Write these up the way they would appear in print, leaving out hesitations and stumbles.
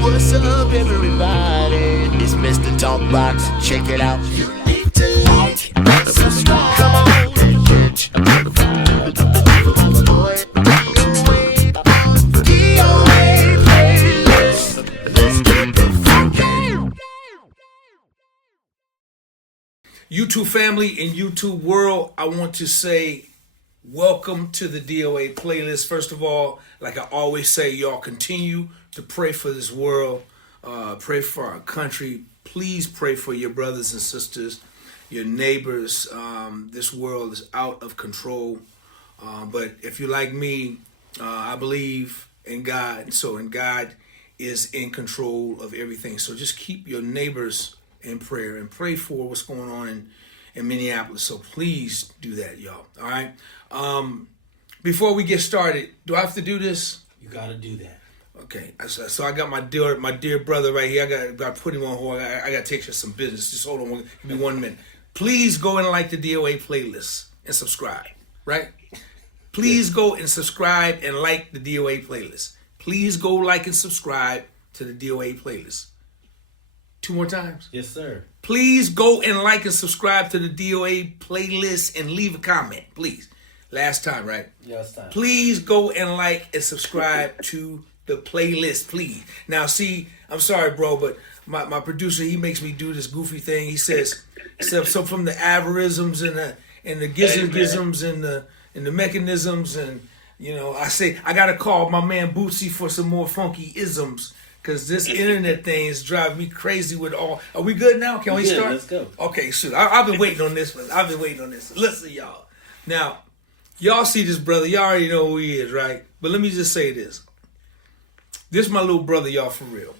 What's up, everybody? It's Mr. Talkbox. Check it out. You need to like and subscribe. Come on. Catch a motherfucker. Boy, DOA playlist. Let's get the funky. YouTube family and YouTube world, I want to say welcome to the DOA playlist. First of all, like I always say, y'all continue to pray for this world, pray for our country. Please pray for your brothers and sisters, your neighbors. This world is out of control. But if you're like me, I believe in God. And God is in control of everything. So just keep your neighbors in prayer and pray for what's going on in Minneapolis. So please do that, y'all. All right. Before we get started, do I have to do this? You gotta do that. Okay. So I got my dear brother right here. I got to put him on hold. I got to take care of some business. Just hold on. Give me 1 minute. Please go and like the DOA playlist and subscribe. Right? Please go and subscribe and like the DOA playlist. Please go like and subscribe to the DOA playlist. 2 more times. Yes, sir. Please go and like and subscribe to the DOA playlist and leave a comment, please. Last time, right? Last time. Please go and like and subscribe to the playlist, please. Now, see, I'm sorry, bro, but my producer, he makes me do this goofy thing. He says, so from the avarisms and the gizmisms and the mechanisms, and you know, I say I gotta call my man Bootsy for some more funky isms. Because this internet thing is driving me crazy with all... Are we good now? Can we start? Let's go. Okay, shoot. I've been waiting on this one. Listen, y'all. Now, y'all see this brother. Y'all already know who he is, right? But let me just say this. This is my little brother, y'all, for real.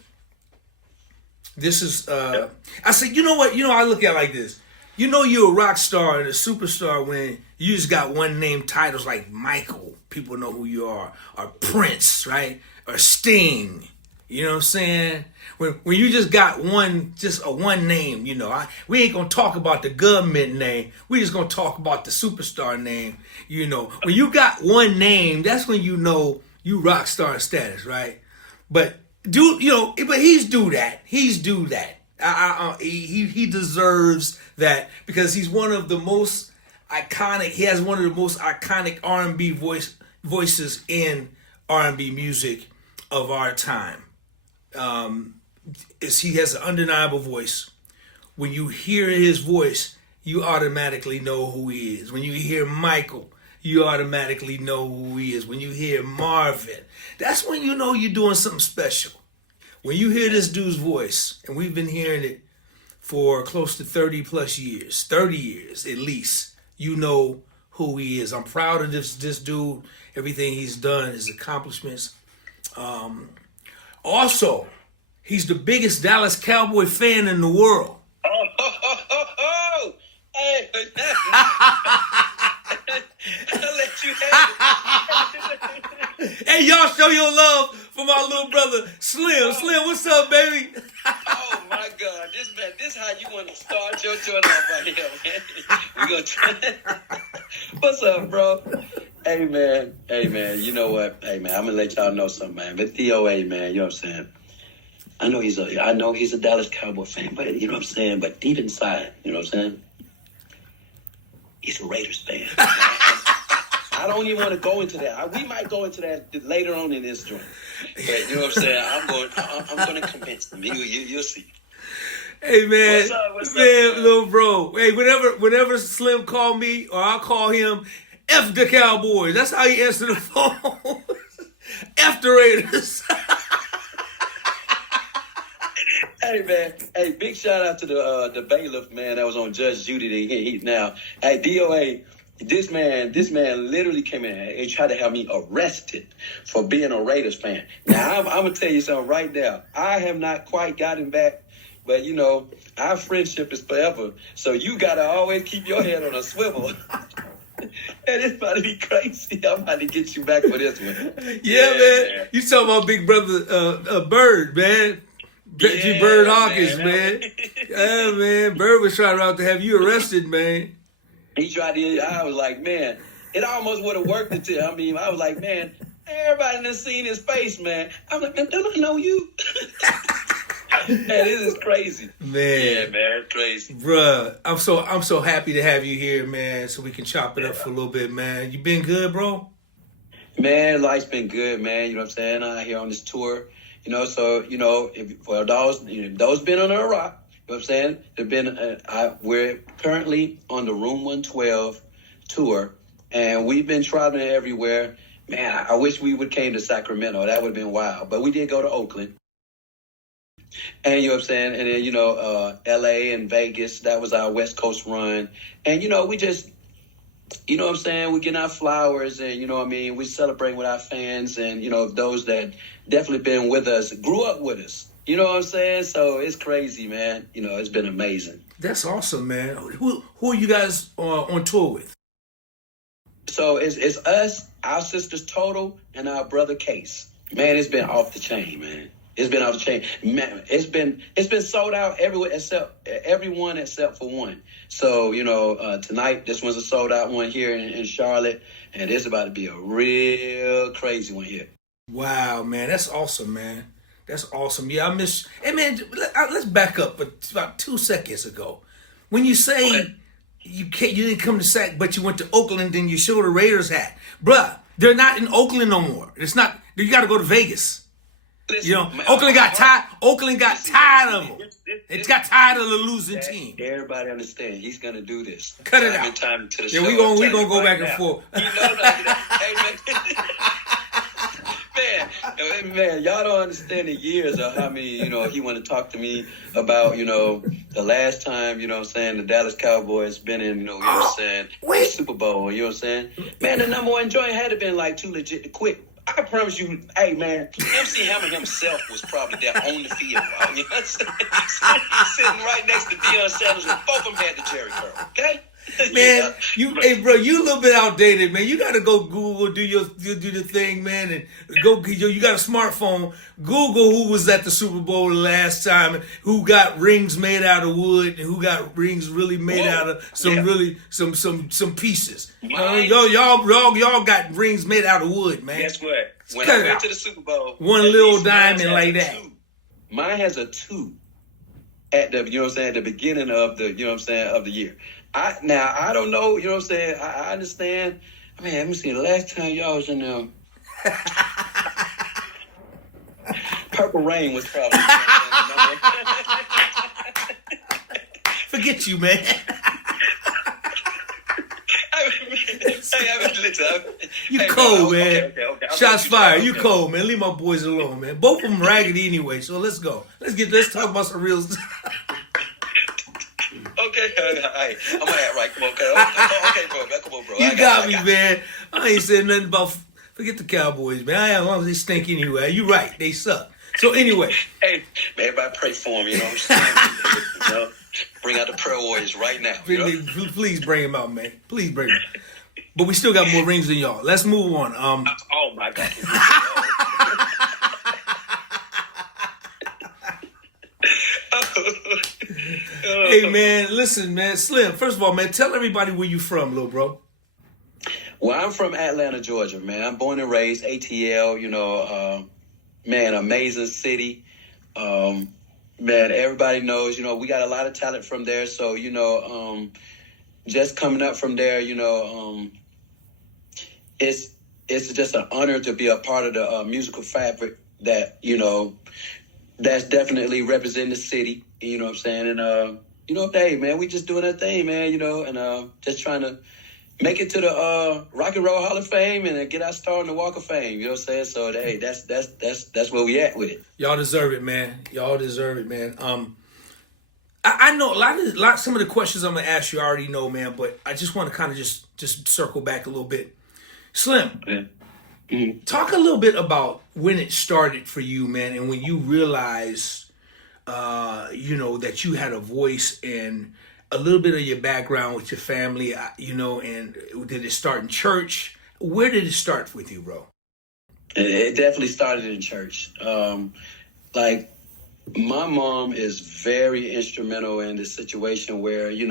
This is... I said, you know what? You know, I look at it like this. You know you're a rock star and a superstar when you just got one name titles like Michael. People know who you are. Or Prince, right? Or Sting. You know what I'm saying? When you just got one name, you know, we ain't gonna talk about the government name. We just gonna talk about the superstar name. You know, when you got one name, that's when you know you rock star status, right? But he's due that. He deserves that because he's one of the most iconic. He has one of the most iconic R&B voices in R&B music of our time. He has an undeniable voice. When you hear his voice, you automatically know who he is. When you hear Michael, you automatically know who he is. When you hear Marvin, that's when you know you're doing something special. When you hear this dude's voice, and we've been hearing it for close to 30 years at least, you know who he is. I'm proud of this dude, everything he's done, his accomplishments. Also, he's the biggest Dallas Cowboy fan in the world. Hey, I'll let you have it. Hey, y'all show your love for my little brother, Slim. Slim, what's up, baby? Oh, my God. This how you want to start your joint off right here, man. We gonna try. What's up, bro? Hey, man, you know what? Hey, man, I'm going to let y'all know something, man. But DOA, man, you know what I'm saying? I know he's a Dallas Cowboy fan, but you know what I'm saying? But deep inside, you know what I'm saying? He's a Raiders fan. I don't even want to go into that. We might go into that later on in this joint. But you know what I'm saying? I'm going to convince them. You'll see. Hey, man. What's man, up, little bro. Hey, whenever Slim call me or I call him, F the Cowboys. That's how he answered the phone. F the Raiders. Hey, man. Hey, big shout out to the bailiff, man, that was on Judge Judy. Now, hey, DOA, this man literally came in and tried to have me arrested for being a Raiders fan. Now, I'm going to tell you something right now. I have not quite gotten back, but, you know, our friendship is forever. So you got to always keep your head on a swivel. And it's about to be crazy. I'm about to get you back for this one. Yeah, man. You talking about big brother Bird, man. Reggie Bird Hawkins, man. Yeah, man. Bird was trying to have you arrested, man. He tried to, I was like, man, it almost would have worked until, I was like, man, Everybody done seen his face, man. I'm like, man, don't I know you? Man, this is crazy. Man. Yeah, man, crazy. Bruh, I'm so happy to have you here, man, so we can chop it up for a little bit, man. You been good, bro? Man, life's been good, man. You know what I'm saying? Out here on this tour. So, for those been on a rock, you know what I'm saying? They've been, we're currently on the Room 112 tour, and we've been traveling everywhere. Man, I wish we would came to Sacramento. That would have been wild. But we did go to Oakland. And you know what I'm saying? And then, LA and Vegas, that was our West Coast run. And, we just, you know what I'm saying? We getting our flowers and, you know what I mean? We celebrate with our fans and, those that definitely been with us, grew up with us. You know what I'm saying? So it's crazy, man. It's been amazing. That's awesome, man. Who are you guys on tour with? So it's us, our sisters Total, and our brother Case. Man, it's been off the chain, man. It's been off the chain. Man, it's been sold out everywhere everyone except for one. So, tonight, this one's a sold out one here in Charlotte, and it's about to be a real crazy one here. Wow, man. That's awesome, man. That's awesome. Yeah, I miss... Hey, man, let's back up about 2 seconds ago. When you say you didn't come to Sac, but you went to Oakland and you showed a Raiders hat. Bruh, they're not in Oakland no more. It's not... You got to go to Vegas. Listen, Oakland got tired. Oakland got tired of them. It got tired of the losing team. Everybody understand. He's gonna do this. Cut it out. Time to the Yeah, show. we gonna go back and forth. Hey, man, y'all don't understand the years of how many, he want to talk to me about, the last time, the Dallas Cowboys been in, the Super Bowl, you know what I'm saying? Man, the number one joint had to been like too legit to quit. I promise you, hey, man, MC Hammer himself was probably there on the field. You know what I'm saying? Sitting right next to Deion Sanders, and both of them had the Jerry curl, okay? Man, bro, you a little bit outdated, man. You gotta go Google, do the thing, man, and go. You got a smartphone. Google who was at the Super Bowl the last time, and who got rings made out of wood, and who got rings really made out of some pieces. Y'all got rings made out of wood, man. Guess what? When I went to the Super Bowl, one little diamond like that. Mine has a 2 at the, at the beginning of the, of the year. I don't know, I understand. Man, let me see, the last time y'all was in there. Purple Rain was probably. Forget you, man. You cold, man. Okay. Shots fired. You cold, man. Leave my boys alone, man. Both of them raggedy anyway, so let's go. Let's talk about some real stuff. Okay, all right. I'm gonna act right. Come on, okay, bro. Come on, bro. You got me, man. I ain't saying nothing about. Forget the Cowboys, man. As long as they stink anyway. You right, they suck. So anyway, hey, man, everybody pray for them. You know what I'm saying? Bring out the prayer warriors right now. Please bring them out, man. Please bring them. But we still got more rings than y'all. Let's move on. Oh my God. Hey, man, listen, man. Slim, first of all, man, tell everybody where you from, little bro. Well, I'm from Atlanta, Georgia, man. I'm born and raised, ATL, man, amazing city. Man, everybody knows, we got a lot of talent from there. So, just coming up from there, it's just an honor to be a part of the musical fabric that, that's definitely representing the city. You know what I'm saying? And, hey, man, we just doing our thing, man, and just trying to make it to the Rock and Roll Hall of Fame and get our star on the Walk of Fame. You know what I'm saying? So, hey, that's where we at with it. Y'all deserve it, man. Y'all deserve it, man. I know some of the questions I'm gonna ask you I already know, man, but I just want to kind of just circle back a little bit. Slim, Yeah. Mm-hmm. Talk a little bit about when it started for you, man, and when you realized, that you had a voice and a little bit of your background with your family, and did it start in church? Where did it start with you, bro? It definitely started in church. My mom is very instrumental in this situation where, she's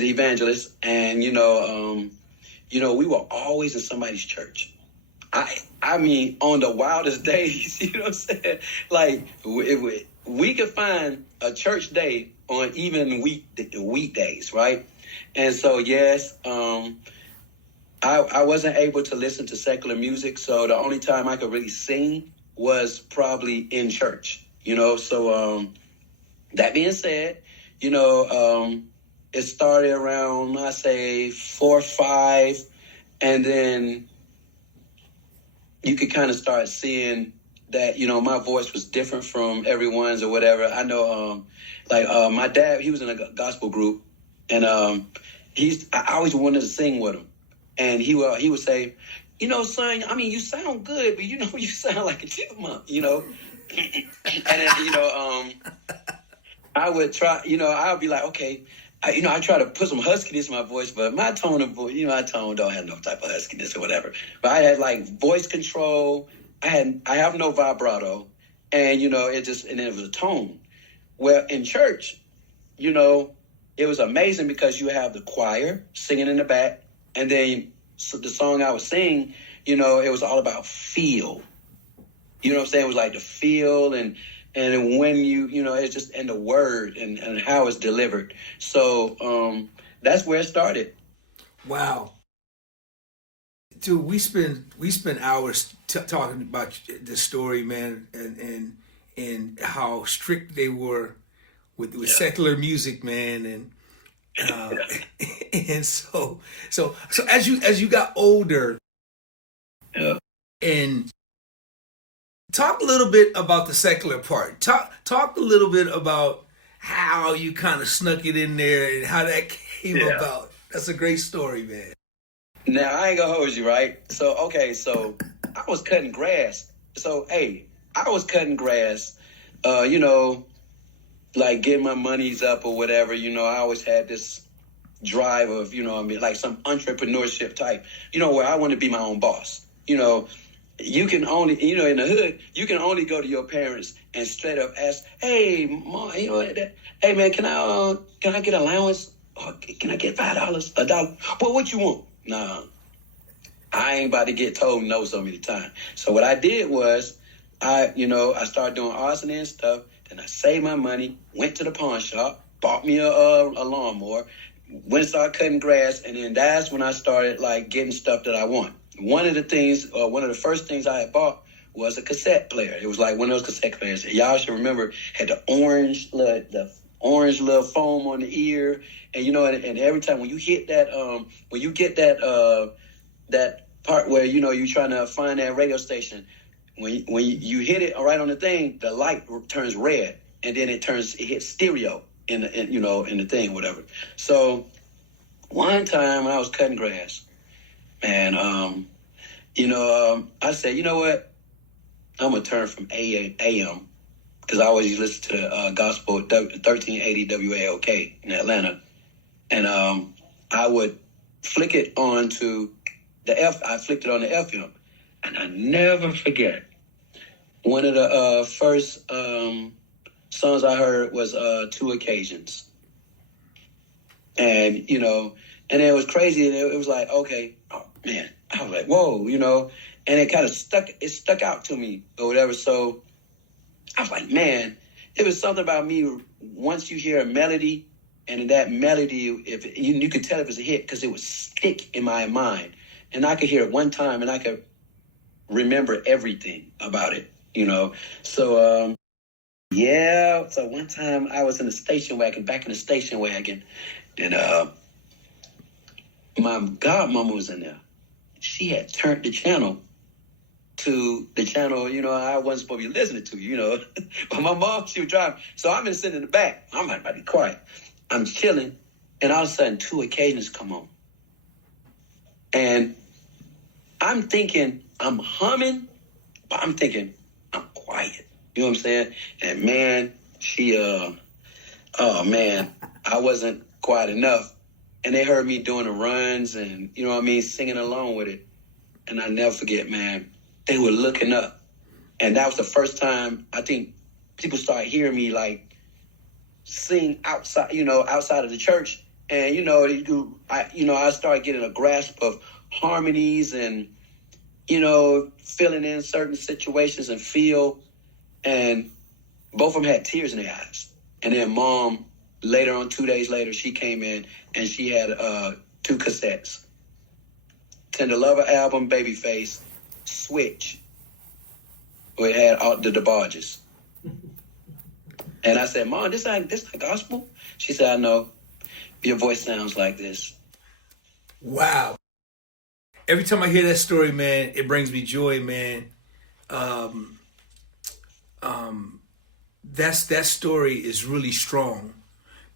an evangelist and, we were always in somebody's church. I mean, on the wildest days, you know what I'm saying? Like, we could find a church day on even weekdays, right? And so, yes, I wasn't able to listen to secular music, so the only time I could really sing was probably in church, you know? So, that being said, you know, it started around, I say, 4 or 5, and then you could kind of start seeing that, you know, my voice was different from everyone's or whatever. I know, my dad, he was in a gospel group, and I always wanted to sing with him. And he would say, you know, son, I mean, you sound good, but, you know, you sound like a chipmunk, you know. And then, you know, I would try, you know, I would be like, okay, I try to put some huskiness in my voice, but my tone of voice, you know, my tone don't have no type of huskiness or whatever. But I had like voice control. I have no vibrato, and you know, and it was a tone. Well, in church, you know, it was amazing because you have the choir singing in the back, and then the song I was singing, you know, it was all about feel. You know what I'm saying? It was like the feel and when you know, it's just in the word and how it's delivered. So that's where it started. Wow. Dude, we spend hours talking about this story, man, and how strict they were with secular music, man, and and so as you got older, and talk a little bit about the secular part. Talk a little bit about how you kind of snuck it in there and how that came about. That's a great story, man. Now, I ain't gonna hold you, right? So I was cutting grass. So, hey, I was cutting grass, you know, like getting my monies up or whatever. You know, I always had this drive of, you know what I mean, like some entrepreneurship type, you know, where I want to be my own boss. You know, you can only, you know, in the hood, you can only go to your parents and straight up ask, hey, mom, you know, hey, man, can I get allowance? Or can I get $5, $1? Well, what you want? Nah, I ain't about to get told no so many times. So what I did was, I started doing arson and stuff. Then I saved my money, went to the pawn shop, bought me a lawnmower, went and started cutting grass, and then that's when I started like getting stuff that I want. One of the first things I had bought was a cassette player. It was like one of those cassette players. Y'all should remember, had the orange little foam on the ear, and you know, and every time when you hit that, when you get that part where, you know, you're trying to find that radio station, when you hit it right on the thing, the light turns red, and then it hits stereo in the thing, whatever. So one time when I was cutting grass, man, I said, you know what, I'm gonna turn from AM. Because I always listen to the gospel 1380 WAOK in Atlanta. And I would flick it on to I flicked it on the FM. And I never forget, one of the first songs I heard was Two Occasions. And, you know, and it was crazy. And it was like, okay, oh, man. I was like, whoa, you know. And it kind of stuck out to me or whatever. So I was like, man, it was something about me. Once you hear a melody, and in that melody, you could tell if it was a hit because it would stick in my mind, and I could hear it one time, and I could remember everything about it, you know. So so one time I was in the station wagon, and my godmama was in there. She had turned the channel to the channel, you know, I wasn't supposed to be listening to, you know. But my mom, she was driving. So I'm sitting in the back. I'm like, be quiet. I'm chilling. And all of a sudden, Two Occasions come on. And I'm thinking, I'm humming, but I'm thinking, I'm quiet. You know what I'm saying? And man, I wasn't quiet enough. And they heard me doing the runs and, you know what I mean, singing along with it. And I never forget, man, they were looking up. And that was the first time I think people started hearing me like sing outside of the church. And, I started getting a grasp of harmonies and filling in certain situations and and both of them had tears in their eyes. And then Mom, later on, 2 days later, she came in and she had 2 cassettes. Tender Lover album, Babyface, Switch, where it had all the DeBarges. And I said, Mom, this not gospel? She said, I know. Your voice sounds like this. Wow. Every time I hear that story, man, it brings me joy, man. That story is really strong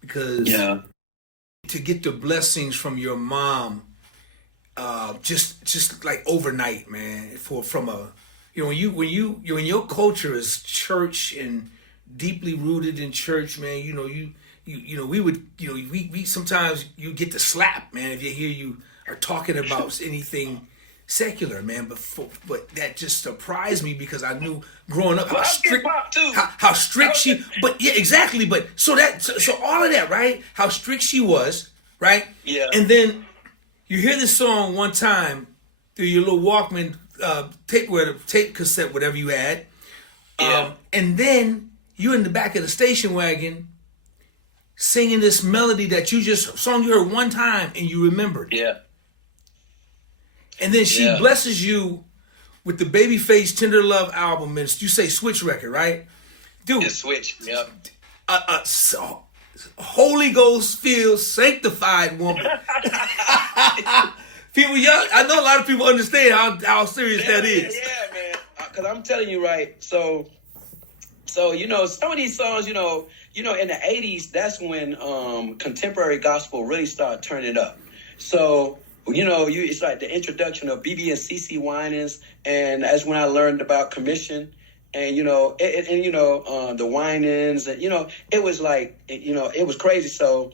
because to get the blessings from your mom, just like overnight, man. When your culture is church and deeply rooted in church, man. We sometimes you get the slap, man, if you are talking about anything secular, man. But that just surprised me because I knew growing up how strict she. But yeah, exactly. But so all of that, right? How strict she was, right? Yeah. And then you hear this song one time through your little Walkman tape cassette, whatever you had. Yeah. And then you in the back of the station wagon singing this melody that song you heard one time and you remembered. Yeah. And then she blesses you with the Babyface Tender Love album, and you say Switch record, right? Dude. Yeah, Switch, yep. Holy Ghost filled, sanctified woman. People, I know a lot of people understand how serious that is. Yeah, man. Because I'm telling you, right, so some of these songs, in the 80s, that's when contemporary gospel really started turning up. So, it's like the introduction of BB and CC Winans, and that's when I learned about commission, and the Winans, and it was like it was crazy. So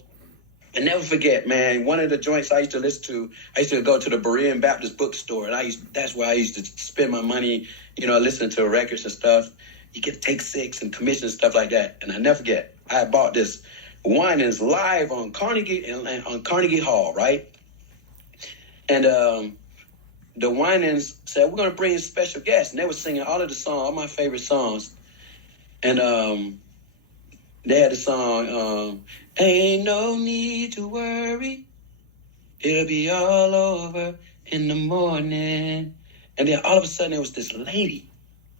I never forget, man. One of the joints I used to listen to, I used to go to the Berean Baptist bookstore, and that's where I used to spend my money, listening to records and stuff. You get Take 6 and commission and stuff like that, and I never forget, I bought this Winans live on Carnegie Hall, right? And the Winans said, we're going to bring in special guests. And they were singing all of the songs, all my favorite songs. And they had the song, Ain't No Need to Worry. It'll be all over in the morning. And then all of a sudden there was this lady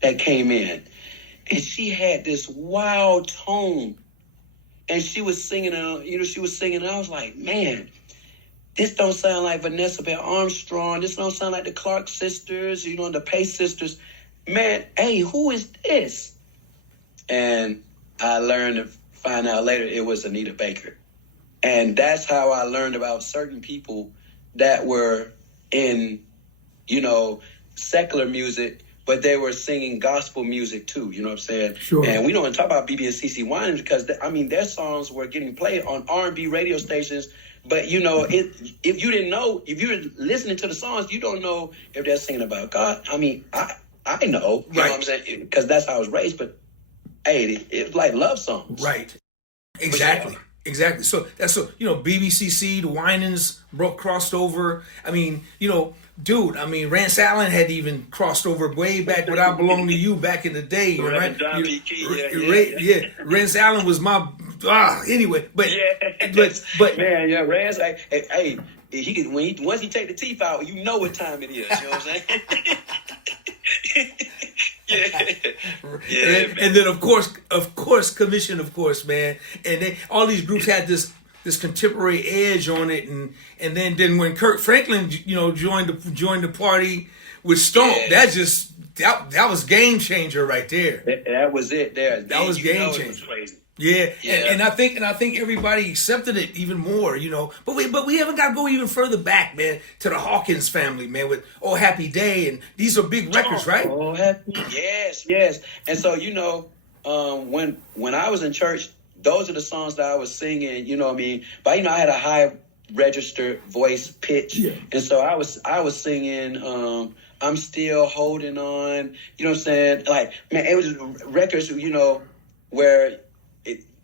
that came in. And she had this wild tone. And she was singing, and I was like, man, this don't sound like Vanessa Bell Armstrong. This don't sound like the Clark sisters, the Pace sisters. Man, hey, who is this? And I learned to find out later it was Anita Baker. And that's how I learned about certain people that were in, secular music, but they were singing gospel music too, you know what I'm saying? Sure. And we don't talk about BB and CC Winans because, their songs were getting played on R&B radio stations. But, if you didn't know, if you were listening to the songs, you don't know if they're singing about God. I know, you know what I'm saying? Because that's how I was raised. But, hey, it's like love songs. Right. Exactly. Exactly. So that's BBCC, the Winans crossed over. Rance Allen had even crossed over way back when I Belong to You back in the day, right? John P. Key, Rance Allen was my anyway, but man, Rance, hey, once he take the teeth out, you know what time it is. You know what I'm saying? And then of course, commission, man, and all these groups had this contemporary edge on it, and then when Kirk Franklin joined the party with Stomp, that was game changer right there. That was it there. That was game changer. Crazy. Yeah. And I think everybody accepted it even more, But we haven't got to go even further back, man, to the Hawkins family, man, with Oh Happy Day, and these are big records, right? Oh Happy, yes. And so when I was in church, those are the songs that I was singing, But I had a high registered voice pitch, and so I was singing I'm Still Holding On, you know what I'm saying? Like, man, it was records, where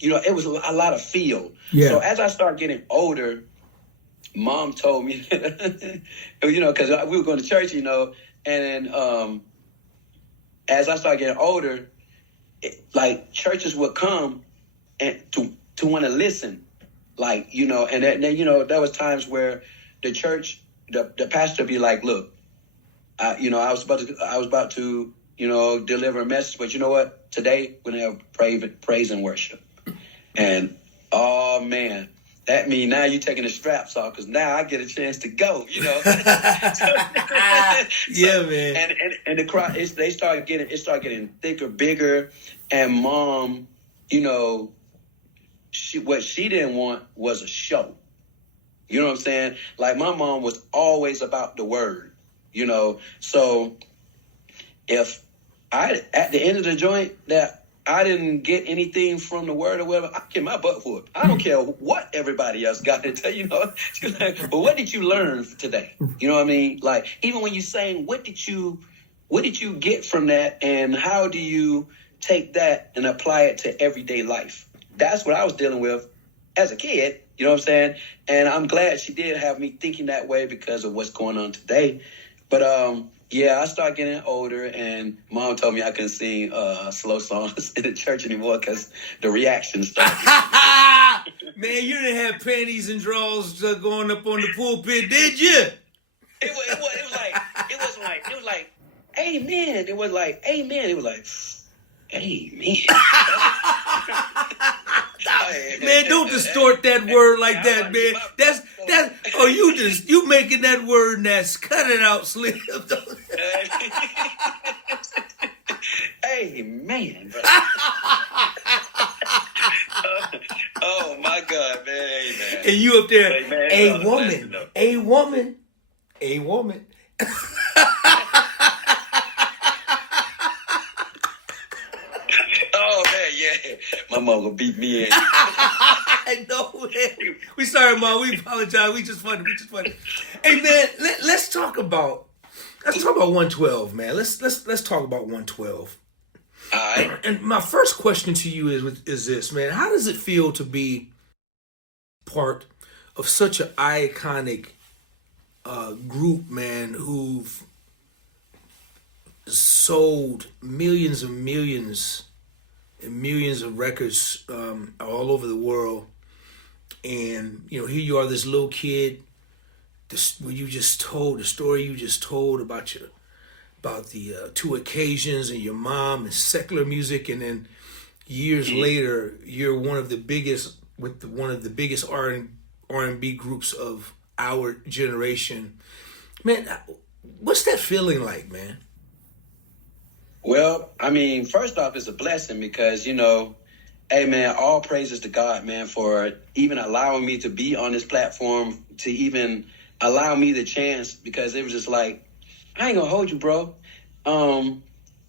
it was a lot of feel. Yeah. So as I started getting older, Mom told me, because we were going to church, And as I started getting older, like churches would come and to want to listen, like, you know, and then, you know, there was times where the church, the pastor be like, look, I was about to, you know, deliver a message, but you know what? Today we're gonna have praise and worship. And oh man, that means now you're taking the straps off, because now I get a chance to go, you know. Yeah, man. And the crowd, it started getting thicker, bigger, and Mom, you know, what she didn't want was a show. You know what I'm saying? Like, my mom was always about the word, you know. So if at the end of the joint that I didn't get anything from the word or whatever, I get my butt whooped. I don't care what everybody else got to tell you, know. She's like, but what did you learn today? You know what I mean? Like, even when you're saying, what did you get from that, and how do you take that and apply it to everyday life? That's what I was dealing with as a kid. You know what I'm saying? And I'm glad she did have me thinking that way because of what's going on today. But yeah, I started getting older, and Mom told me I couldn't sing slow songs in the church anymore because the reaction started. Man, you didn't have panties and drawers going up on the pulpit, did you? It was like, amen. It was like, amen. It was like, amen. Man, don't distort that word like that, man. That's you making that word that's cut it out, Slim. Amen, brother. Oh my God, man, amen. And you up there, Amen. a woman. Oh man, yeah. My mom gonna beat me in. I know, man. We sorry, Mom. We apologize. We just funny. Hey, man, let's talk about 112, man. Let's talk about 112. All right. And my first question to you is this, man. How does it feel to be part of such an iconic group, man, who've sold millions and millions and millions of records all over the world? And, you know, here you are, this little kid, where you just told the story you just told about the two occasions and your mom and secular music, and then years later you're one of the biggest R&B groups of our generation. Man, what's that feeling like, man? Well, I mean, first off, it's a blessing because, you know, hey man, all praises to God, man, for even allowing me to be on this platform, to even allow me the chance, because it was just like, I ain't gonna hold you, bro.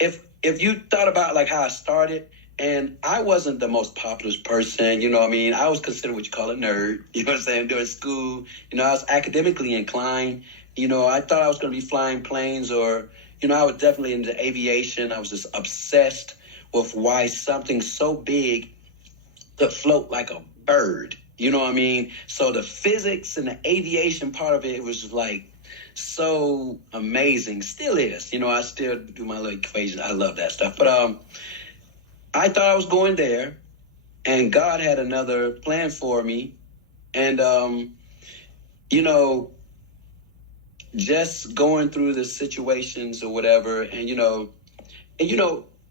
If you thought about like how I started, and I wasn't the most popular person, you know what I mean? I was considered what you call a nerd, you know what I'm saying, during school. You know, I was academically inclined. You know, I thought I was gonna be flying planes, or, you know, I was definitely into aviation. I was just obsessed with why something so big could float like a bird. You know what I mean? So the physics and the aviation part of it was just like so amazing. Still is. You know, I still do my little equations. I love that stuff. But I thought I was going there, and God had another plan for me. And, you know, just going through the situations or whatever, and, you know,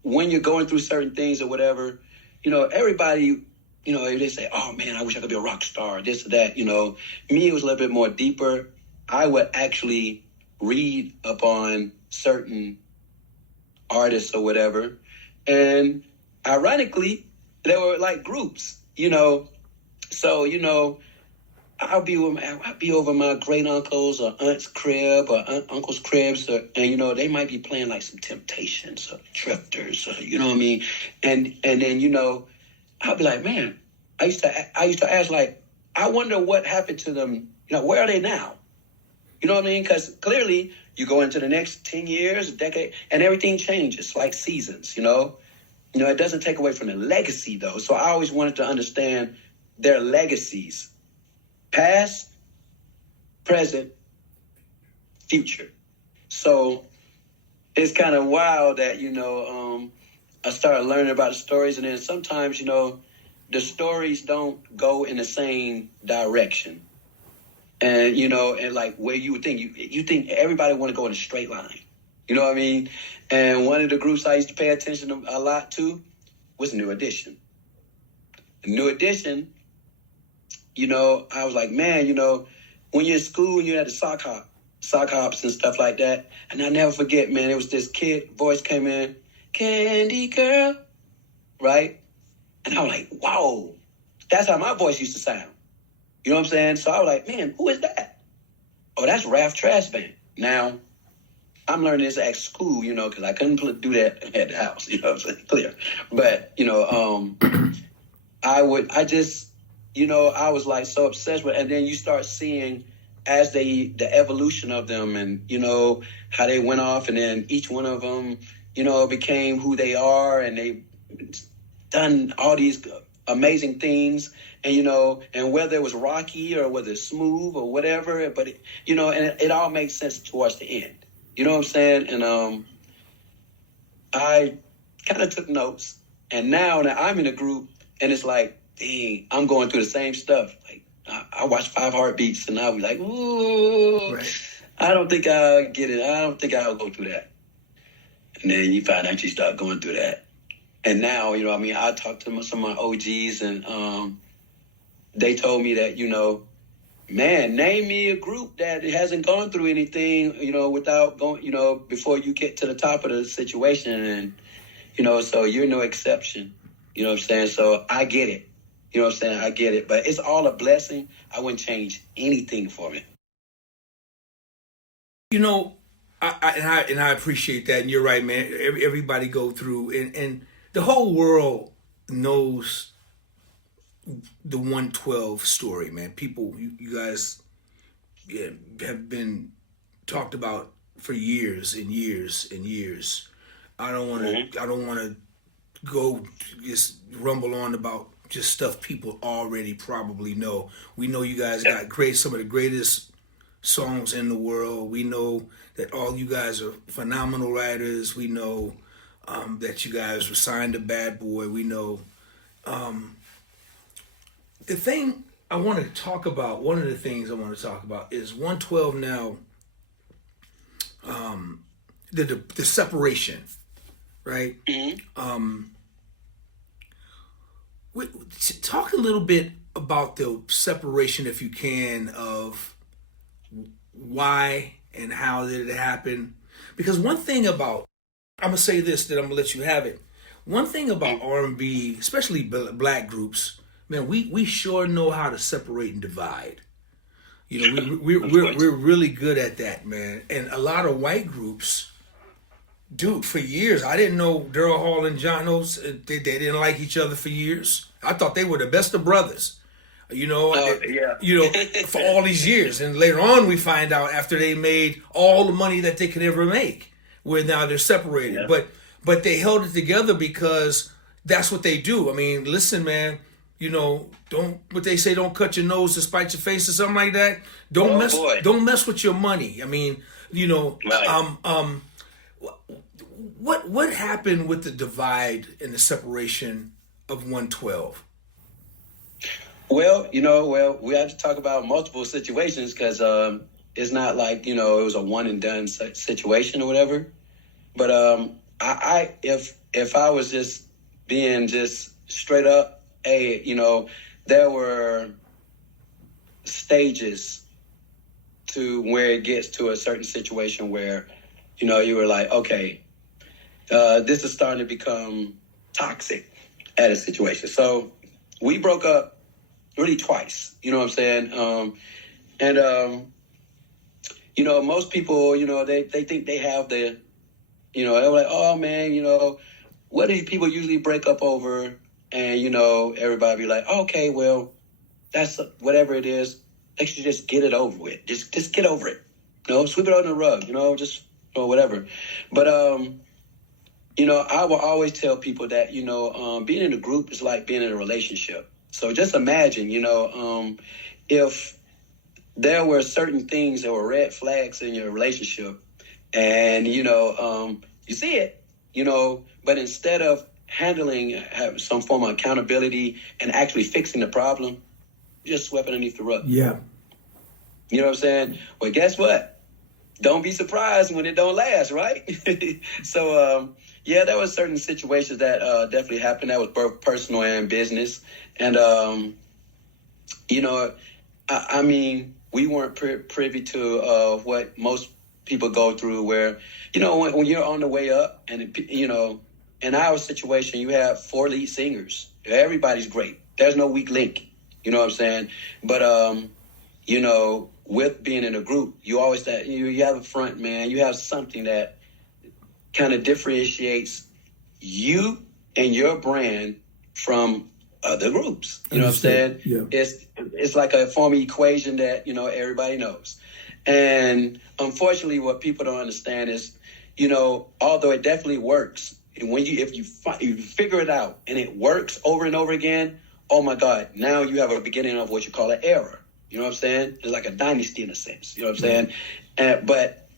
when you're going through certain things or whatever, you know, everybody, you know, they say, oh man, I wish I could be a rock star, this or that, you know. Me, it was a little bit more deeper. I would actually read upon certain artists or whatever. And ironically, they were like groups, you know. So, you know, I'll be over my great uncle's or aunt's crib or uncle's cribs, and you know, they might be playing like some Temptations or Drifters, or, you know what I mean. And then, you know, I'll be like, man, I used to ask, like, I wonder what happened to them. You know, where are they now? You know what I mean? Because clearly you go into the next 10 years, a decade, and everything changes like seasons. You know, it doesn't take away from the legacy though. So I always wanted to understand their legacies. Past, present, future. So it's kind of wild that, I started learning about the stories, and then sometimes, the stories don't go in the same direction. And, and like where you would think, you think everybody want to go in a straight line. You know what I mean? And one of the groups I used to pay attention to a lot to was New Edition. New Edition, I was like, man, when you're in school and you had the sock hops and stuff like that. And I'll never forget, man, it was this kid voice came in, Candy Girl, right? And I was like, wow, that's how my voice used to sound. You know what I'm saying? So I was like, man, who is that? Oh, that's Ralph Trash Band. Now, I'm learning this at school, because I couldn't do that at the house, what I'm saying? Clear. But, I was like so obsessed with it. And then you start seeing as the evolution of them and, how they went off, and then each one of them, became who they are, and they done all these amazing things, and, and whether it was rocky or whether it's smooth or whatever, but, and it all makes sense towards the end. You know what I'm saying? And I kind of took notes, and now that I'm in a group, and it's like, dang, I'm going through the same stuff. Like, I watch 5 Heartbeats, and I'll be like, ooh, right. I don't think I'll get it. I don't think I'll go through that. And then you find out you start going through that. And now, I talked to some of my OGs, and they told me that, man, name me a group that hasn't gone through anything, without going, before you get to the top of the situation. And, so you're no exception. You know what I'm saying? So I get it. You know what I'm saying? I get it. But it's all a blessing. I wouldn't change anything for me. I appreciate that. And you're right, man. Everybody go through. And the whole world knows the 112 story, man. People, you guys have been talked about for years and years and years. I don't want to go just rumble on about just stuff people already probably know. We know you guys got some of the greatest songs in the world. We know that all you guys are phenomenal writers. We know that you guys were signed to Bad Boy. We know the thing I want to talk about, one of the things I want to talk about is 112 now, the separation, right? Mm-hmm. Talk a little bit about the separation, if you can, of why and how did it happen. Because one thing about, I'm going to say this, that I'm going to let you have it. One thing about R&B, especially black groups, man, we sure know how to separate and divide. We're really good at that, man. And a lot of white groups, dude, for years, I didn't know Daryl Hall and John Oates, they didn't like each other for years. I thought they were the best of brothers, for all these years. And later on, we find out after they made all the money that they could ever make, where now they're separated. Yeah. But they held it together because that's what they do. I mean, listen, man, don't cut your nose to spite your face or something like that. Don't mess with your money. I mean, right. What happened with the divide and the separation of 112? Well, we have to talk about multiple situations because it's not like, it was a one and done situation or whatever. But if I was just being just straight up, there were stages to where it gets to a certain situation where, you were like, okay, this is starting to become toxic at a situation. So we broke up really twice, you know what I'm saying? Most people, they think they have the, they're like, oh man, what do people usually break up over? And, everybody be like, okay, well, that's whatever it is. They should just get it over with. Just get over it. Sweep it under the rug, whatever. But, I will always tell people that, being in a group is like being in a relationship. So just imagine, if there were certain things that were red flags in your relationship And, you see it, but instead of have some form of accountability and actually fixing the problem, just swept underneath the rug. Yeah. You know what I'm saying? Well, guess what? Don't be surprised when it don't last, right? So, there was certain situations that definitely happened. That was both personal and business. And, I mean, we weren't privy to what most people go through where, when you're on the way up and, in our situation, you have 4 lead singers. Everybody's great. There's no weak link. You know what I'm saying? But, with being in a group, you always you have a front man. You have something that kind of differentiates you and your brand from other groups. You know what I'm saying? Yeah. It's like a form of equation that, everybody knows. And unfortunately, what people don't understand is, although it definitely works, and if you figure it out and it works over and over again, oh my God, now you have a beginning of what you call an era. You know what I'm saying? It's like a dynasty in a sense. You know what I'm saying? But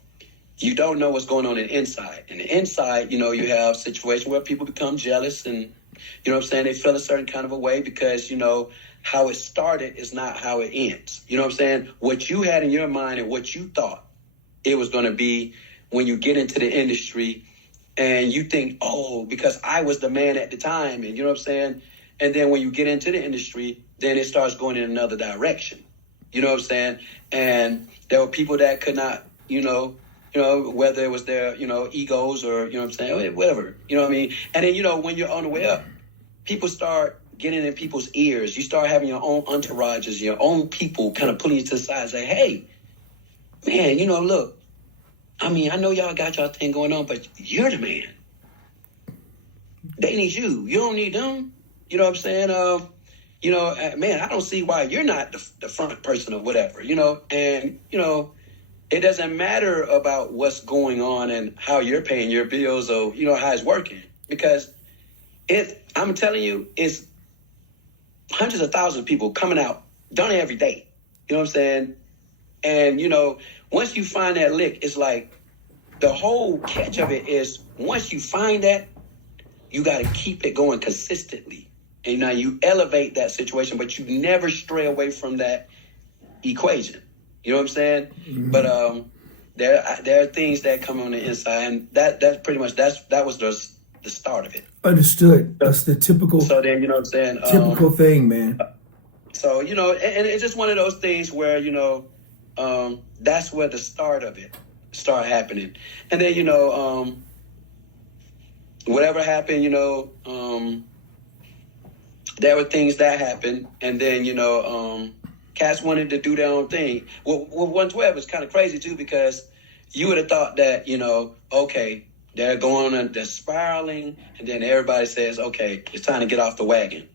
you don't know what's going on in the inside. In the inside, you have situations where people become jealous and, you know what I'm saying, they feel a certain kind of a way because, how it started is not how it ends. You know what I'm saying? What you had in your mind and what you thought it was going to be when you get into the industry and you think, oh, because I was the man at the time, and you know what I'm saying? And then when you get into the industry, then it starts going in another direction. You know what I'm saying? And there were people that could not, whether it was their, egos or, you know what I'm saying, whatever, you know what I mean? And then, when you're on the way up, people start getting in people's ears. You start having your own entourages, your own people kind of pulling you to the side and say, hey, man, look, I mean, I know y'all got y'all thing going on, but you're the man. They need you. You don't need them. You know what I'm saying? Man, I don't see why you're not the front person or whatever, and, it doesn't matter about what's going on and how you're paying your bills or, how it's working, because I'm telling you, it's hundreds of thousands of people coming out, done it every day. You know what I'm saying? And, once you find that lick, it's like the whole catch of it is once you find that, you got to keep it going consistently. And now you elevate that situation, but you never stray away from that equation. You know what I'm saying? Mm-hmm. But there are things that come on the inside, and that's pretty much that was the start of it. Understood. That's the typical. So then, you know what I'm saying? Typical thing, man. So and it's just one of those things where that's where the start of it started happening, and then whatever happened, there were things that happened, and then, cats wanted to do their own thing. Well, 112 is kind of crazy, too, because you would have thought that, okay, they're they're spiraling, and then everybody says, okay, it's time to get off the wagon.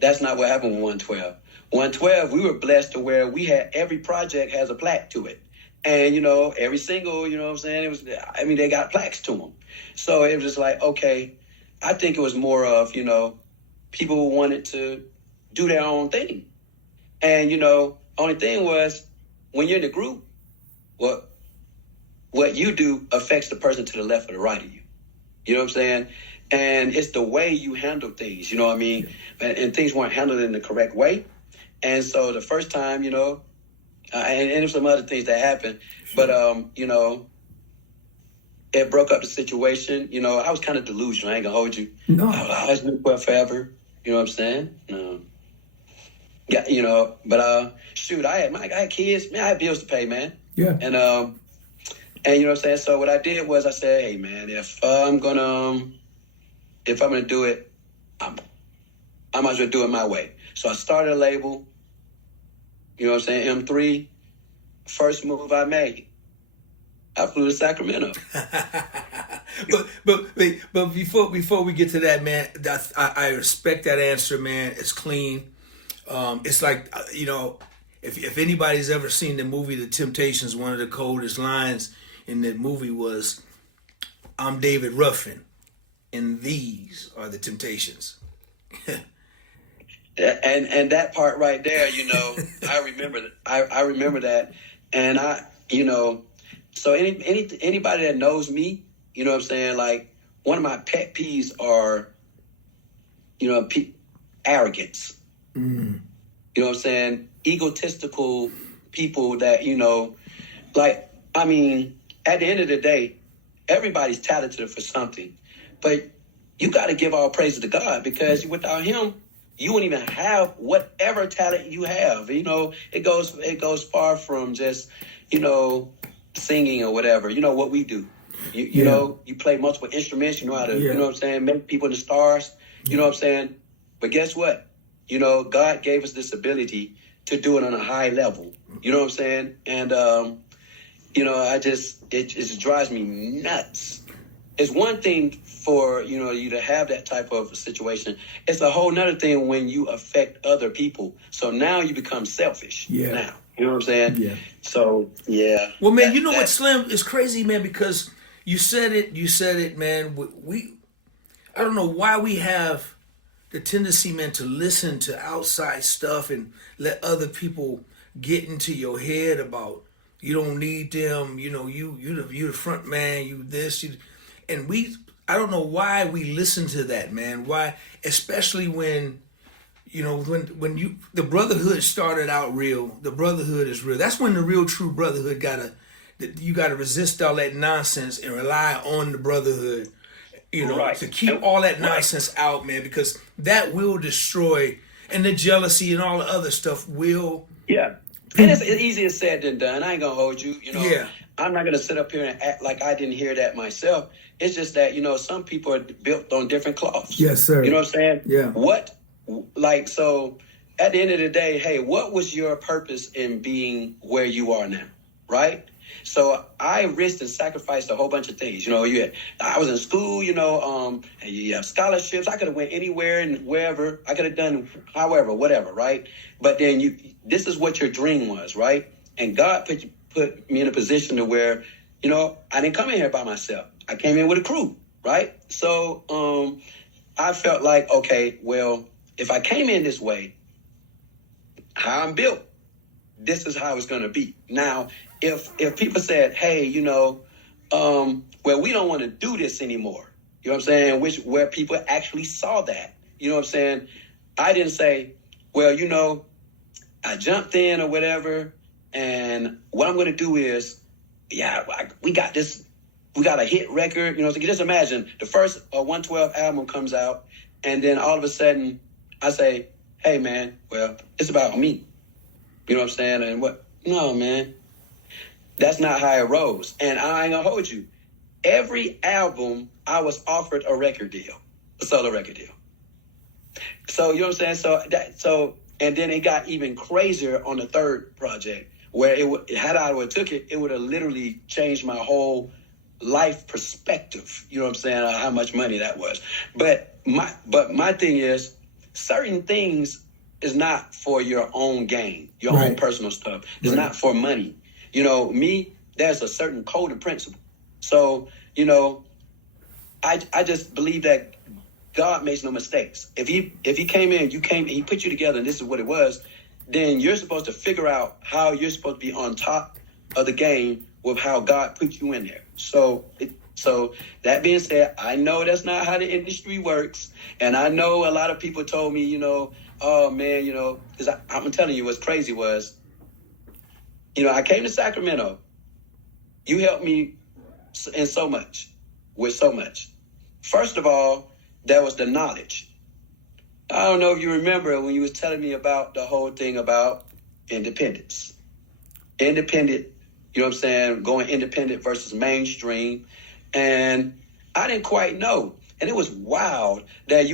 That's not what happened with 112. 112, we were blessed to where we had every project has a plaque to it. And, every single, you know what I'm saying? They got plaques to them. So it was just like, okay, I think it was more of, people wanted to do their own thing. And, only thing was when you're in the group, what you do affects the person to the left or the right of you. You know what I'm saying? And it's the way you handle things, you know what I mean? And things weren't handled in the correct way. And so the first time, and there's some other things that happened, but, it broke up the situation. I was kind of delusional. I ain't gonna hold you. No. I always knew forever. You know what I'm saying? No. Yeah, but shoot, I had kids, man, I had bills to pay, man. Yeah. And you know what I'm saying? So what I did was I said, hey man, if I'm gonna do it, I might as well do it my way. So I started a label, you know what I'm saying, M3, first move I made. I flew to Sacramento. but before we get to that, man, I respect that answer, man. It's clean. It's like, if anybody's ever seen the movie The Temptations, one of the coldest lines in that movie was, "I'm David Ruffin, and these are the Temptations." and that part right there, I remember that. I remember that, and So anybody that knows me, you know what I'm saying? Like, one of my pet peeves are, you know, arrogance. Mm. You know what I'm saying? Egotistical people that, you know, like, I mean, at the end of the day, everybody's talented for something. But you got to give all praise to God, because without him, you wouldn't even have whatever talent you have. You know, it goes far from just, you know, singing or whatever. You know what we do. You know, you play multiple instruments. You know how to, you know what I'm saying, make people in the stars. You know what I'm saying? But guess what? You know, God gave us this ability to do it on a high level. You know what I'm saying? And, you know, it just drives me nuts. It's one thing for, you know, you to have that type of situation. It's a whole nother thing when you affect other people. So now you become selfish. Yeah. Now, you know what I'm saying? Yeah. So, yeah. Well, man, you know what, Slim? It's crazy, man, because you said it, man. I don't know why we have the tendency, man, to listen to outside stuff and let other people get into your head about you don't need them, you know, you the front man, you this, and I don't know why we listen to that, man. Why, especially when, you know, when the brotherhood started out real. The brotherhood is real. That's when the real true brotherhood you gotta resist all that nonsense and rely on the brotherhood, you know, to keep all that nonsense out, man, because that will destroy, and the jealousy and all the other stuff will. Yeah. And it's easier said than done. I ain't gonna hold you, you know. Yeah. I'm not gonna sit up here and act like I didn't hear that myself. It's just that, you know, some people are built on different cloths. Yes, sir. You know what I'm saying? Yeah. So at the end of the day, hey, what was your purpose in being where you are now? Right? So I risked and sacrificed a whole bunch of things. You know, I was in school, you know, and you have scholarships. I could have went anywhere and wherever. I could have done however, whatever, right? But then this is what your dream was, right? And God put me in a position to where, you know, I didn't come in here by myself. I came in with a crew, right? So I felt like, okay, well, if I came in this way, how I'm built, this is how it's going to be. Now, if people said, hey, you know, well, we don't want to do this anymore, you know what I'm saying, where people actually saw that, you know what I'm saying, I didn't say, well, you know, I jumped in or whatever, and what I'm going to do is, we got this, we got a hit record, you know, so just imagine the first 112 album comes out, and then all of a sudden I say, hey, man, well, it's about me. You know what I'm saying? And what? No, man. That's not how it rolls. And I ain't gonna hold you. Every album, I was offered a record deal, a solo record deal. So, you know what I'm saying? And then it got even crazier on the third project, where had I would have took it, it would have literally changed my whole life perspective. You know what I'm saying? How much money that was. But my thing is, certain things is not for your own gain, your own personal stuff. It's not for money. You know, there's a certain code and principle. So, you know, I just believe that God makes no mistakes. If he came in, he put you together, and this is what it was, then you're supposed to figure out how you're supposed to be on top of the game with how God put you in there. So that being said, I know that's not how the industry works. And I know a lot of people told me, you know, oh, man, you know, because I'm telling you what's crazy was, you know, I came to Sacramento. You helped me in so much, with so much. First of all, there was the knowledge. I don't know if you remember when you was telling me about the whole thing about independence. Independent, you know what I'm saying, going independent versus mainstream. And I didn't quite know. And it was wild that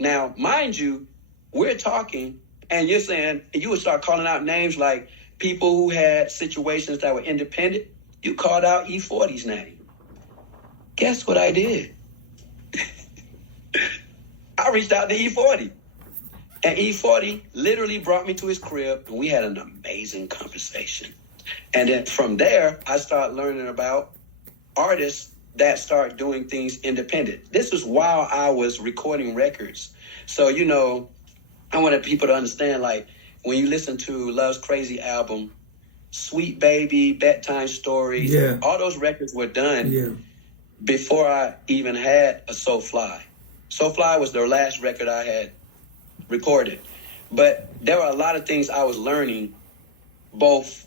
now, mind you, we're talking and you're saying, and you would start calling out names like people who had situations that were independent. You called out E40's natty. Guess what I did? I reached out to E40. And E40 literally brought me to his crib, and we had an amazing conversation. And then from there, I started learning about artists that start doing things independent. This was while I was recording records. So, you know, I wanted people to understand, like, when you listen to Love's Crazy album, Sweet Baby, Bedtime Stories. Yeah. All those records were done Yeah. before I even had a So Fly. So Fly was the last record I had recorded. But there were a lot of things I was learning, both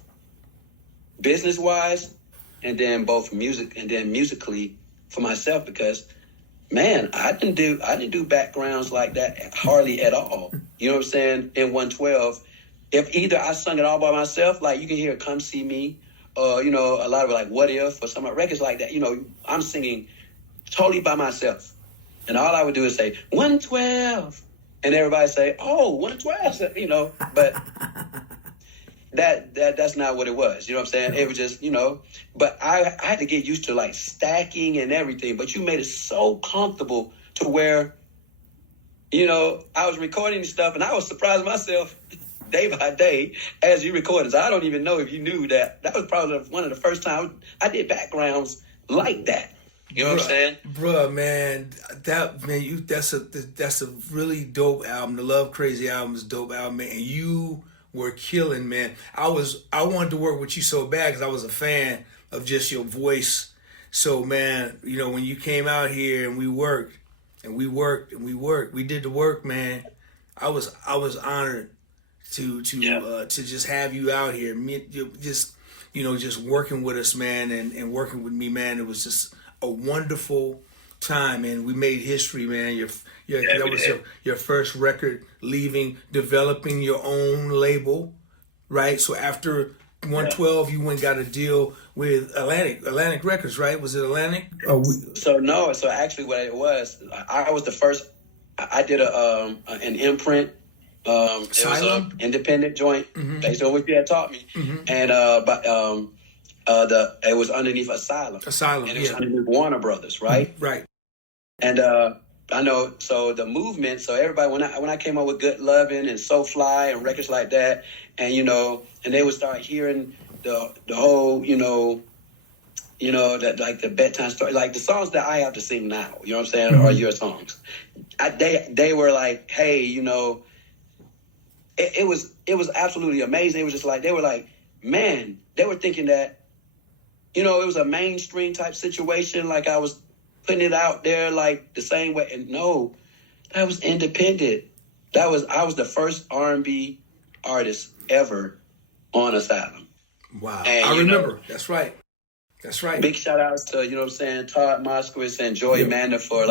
business-wise and then both music and then musically for myself, because man, I didn't do backgrounds like that hardly at all. You know what I'm saying? In 112, if either I sung it all by myself, like you can hear Come See Me, or you know, a lot of it like What If, or some records like that, you know, I'm singing totally by myself. And all I would do is say 112, and everybody say, "Oh, 112," you know, but that's not what it was. You know what I'm saying? It was just, you know, but I had to get used to like stacking and everything. But you made it so comfortable to where, you know, I was recording stuff and I was surprised myself day by day as you recorded. So I don't even know if you knew that. That was probably one of the first times I did backgrounds like that. You know what I'm saying? Bruh, man, that's a really dope album. The Love Crazy album is a dope album, man. And you were killing, man. I wanted to work with you so bad because I was a fan of just your voice. So, man, you know, when you came out here and we worked, we did the work, man. I was honored to just have you out here, just working with us, man, and working with me, man. It was just a wonderful time, and we made history, man. That was your first record, developing your own label, right? So after 112, you went and got a deal with Atlantic Records, right? Was it Atlantic? So actually what it was, I was the first. I did an imprint. It was an independent joint based on what you had taught me, and it was underneath Asylum, and it was underneath Warner Brothers, right? Right. And I know, so the movement, so everybody, when I came up with Good Lovin' and So Fly and records like that, and you know, and they would start hearing the whole, that like the Bedtime Story, like the songs that I have to sing now, you know what I'm saying, are your songs. They were like, hey, you know, it was absolutely amazing. It was just like, they were like, man, they were thinking that, you know, it was a mainstream type situation, like I was putting it out there like the same way. And no, that was independent. I was the first R&B artist ever on Asylum. Wow. And, I remember. That's right. Big shout outs to, you know what I'm saying, Todd Moskowitz and Joy Amanda for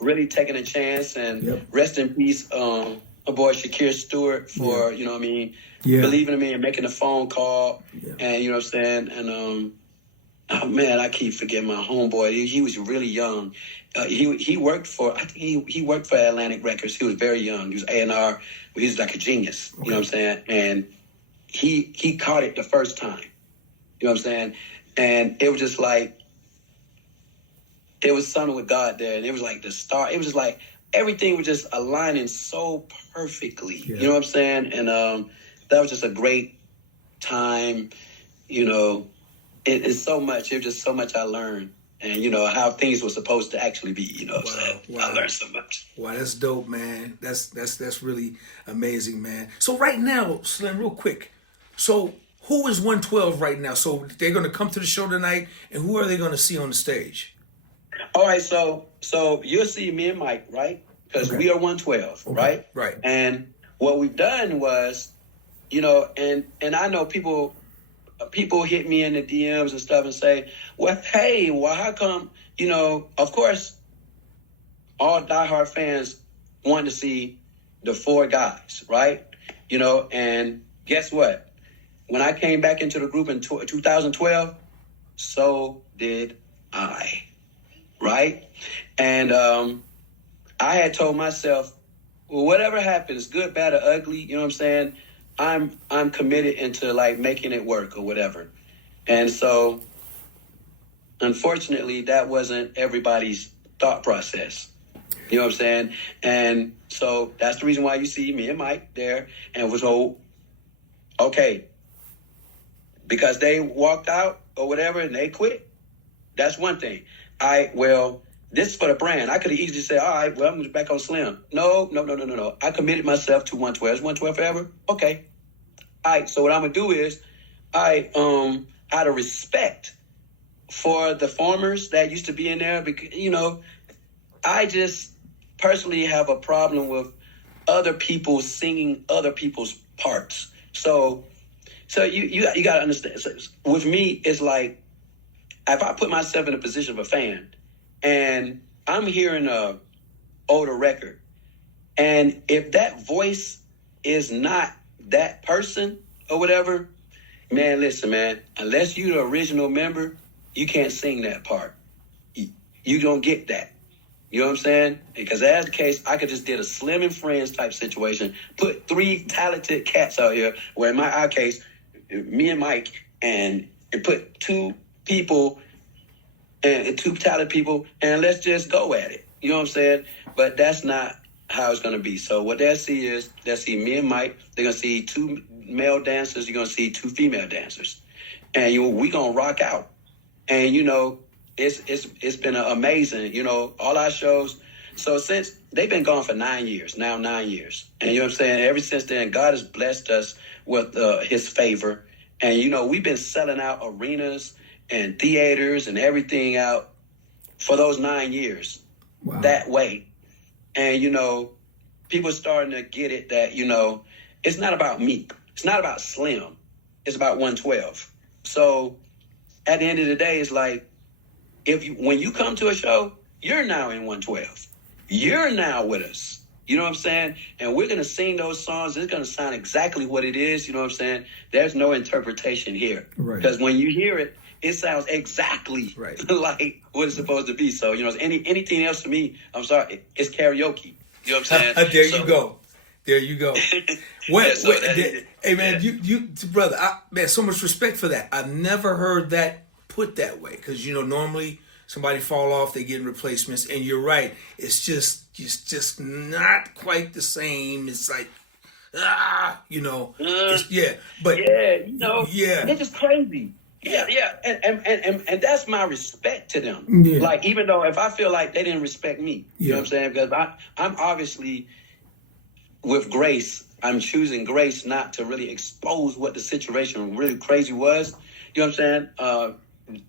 really taking a chance, and rest in peace, my boy Shakir Stewart for, you know what I mean, believing in me and making a phone call. And you know what I'm saying? And oh man, I keep forgetting my homeboy. He was really young. He worked for, I think he worked for Atlantic Records. He was very young. He was A&R. He was like a genius. You know what I'm saying? And he caught it the first time. You know what I'm saying? And it was just like, it was something with God there. And it was like the star. It was just like everything was just aligning so perfectly. You know what I'm saying? And that was just a great time. You know, it's so much. It was just so much I learned. And, you know, how things were supposed to actually be, you know what I'm saying? Wow. I learned so much. Wow, that's dope, man. That's really amazing, man. So right now, Slim, real quick. So who is 112 right now? So they're going to come to the show tonight, and who are they going to see on the stage? All right, so you'll see me and Mike, right? Because we are 112, right? Right. And what we've done was, you know, and I know people hit me in the DMs and stuff and say, well, hey, well, how come, you know, of course, all diehard fans want to see the four guys, right? You know, and guess what? When I came back into the group in 2012, so did I, right? And I had told myself, well, whatever happens, good, bad, or ugly, you know what I'm saying? I'm committed into like making it work or whatever. And so unfortunately that wasn't everybody's thought process. You know what I'm saying? And so that's the reason why you see me and Mike there, and was told, okay, because they walked out or whatever and they quit. That's one thing. This is for the brand. I could have easily said, all right, well, I'm back on Slim. No. I committed myself to 112. Is 112 forever? Okay. All right, so what I'm going to do is out of respect for the farmers that used to be in there, because, you know, I just personally have a problem with other people singing other people's parts. So you got to understand. So with me, it's like, if I put myself in the position of a fan and I'm hearing a older record, and if that voice is not that person or whatever, man, listen, man, unless you're the original member, you can't sing that part. You don't get that. You know what I'm saying? Because as the case, I could just did a Slim and Friends type situation, put 3 talented cats out here, where in our case, me and Mike, and put 2 people and 2 talented people, and let's just go at it. You know what I'm saying? But that's not how it's going to be. So what they'll see is, they'll see me and Mike. They're going to see 2 male dancers. You're going to see 2 female dancers. And we going to rock out. And, you know, it's been amazing, you know, all our shows. So since they've been gone for 9 years, now 9 years. And you know what I'm saying? Ever since then, God has blessed us with his favor. And, you know, we've been selling out arenas and theaters and everything out for those 9 years. Wow. That way. And, you know, people are starting to get it that, you know, it's not about me. It's not about Slim. It's about 112. So at the end of the day, it's like, when you come to a show, you're now in 112. You're now with us. You know what I'm saying? And we're going to sing those songs. It's going to sound exactly what it is. You know what I'm saying? There's no interpretation here. Right. Because when you hear it, it sounds exactly like what it's supposed to be. So, you know, anything else to me, I'm sorry, it's karaoke. You know what I'm saying? There you go. There you go. Hey, man, you brother, man, so much respect for that. I've never heard that put that way, because, you know, normally somebody fall off, they get replacements, and you're right. It's just not quite the same. It's like, you know, but you know, they're just crazy. Yeah, and that's my respect to them. Yeah. Like, even though if I feel like they didn't respect me, you know what I'm saying? Because I'm obviously, with grace, I'm choosing grace not to really expose what the situation really crazy was. You know what I'm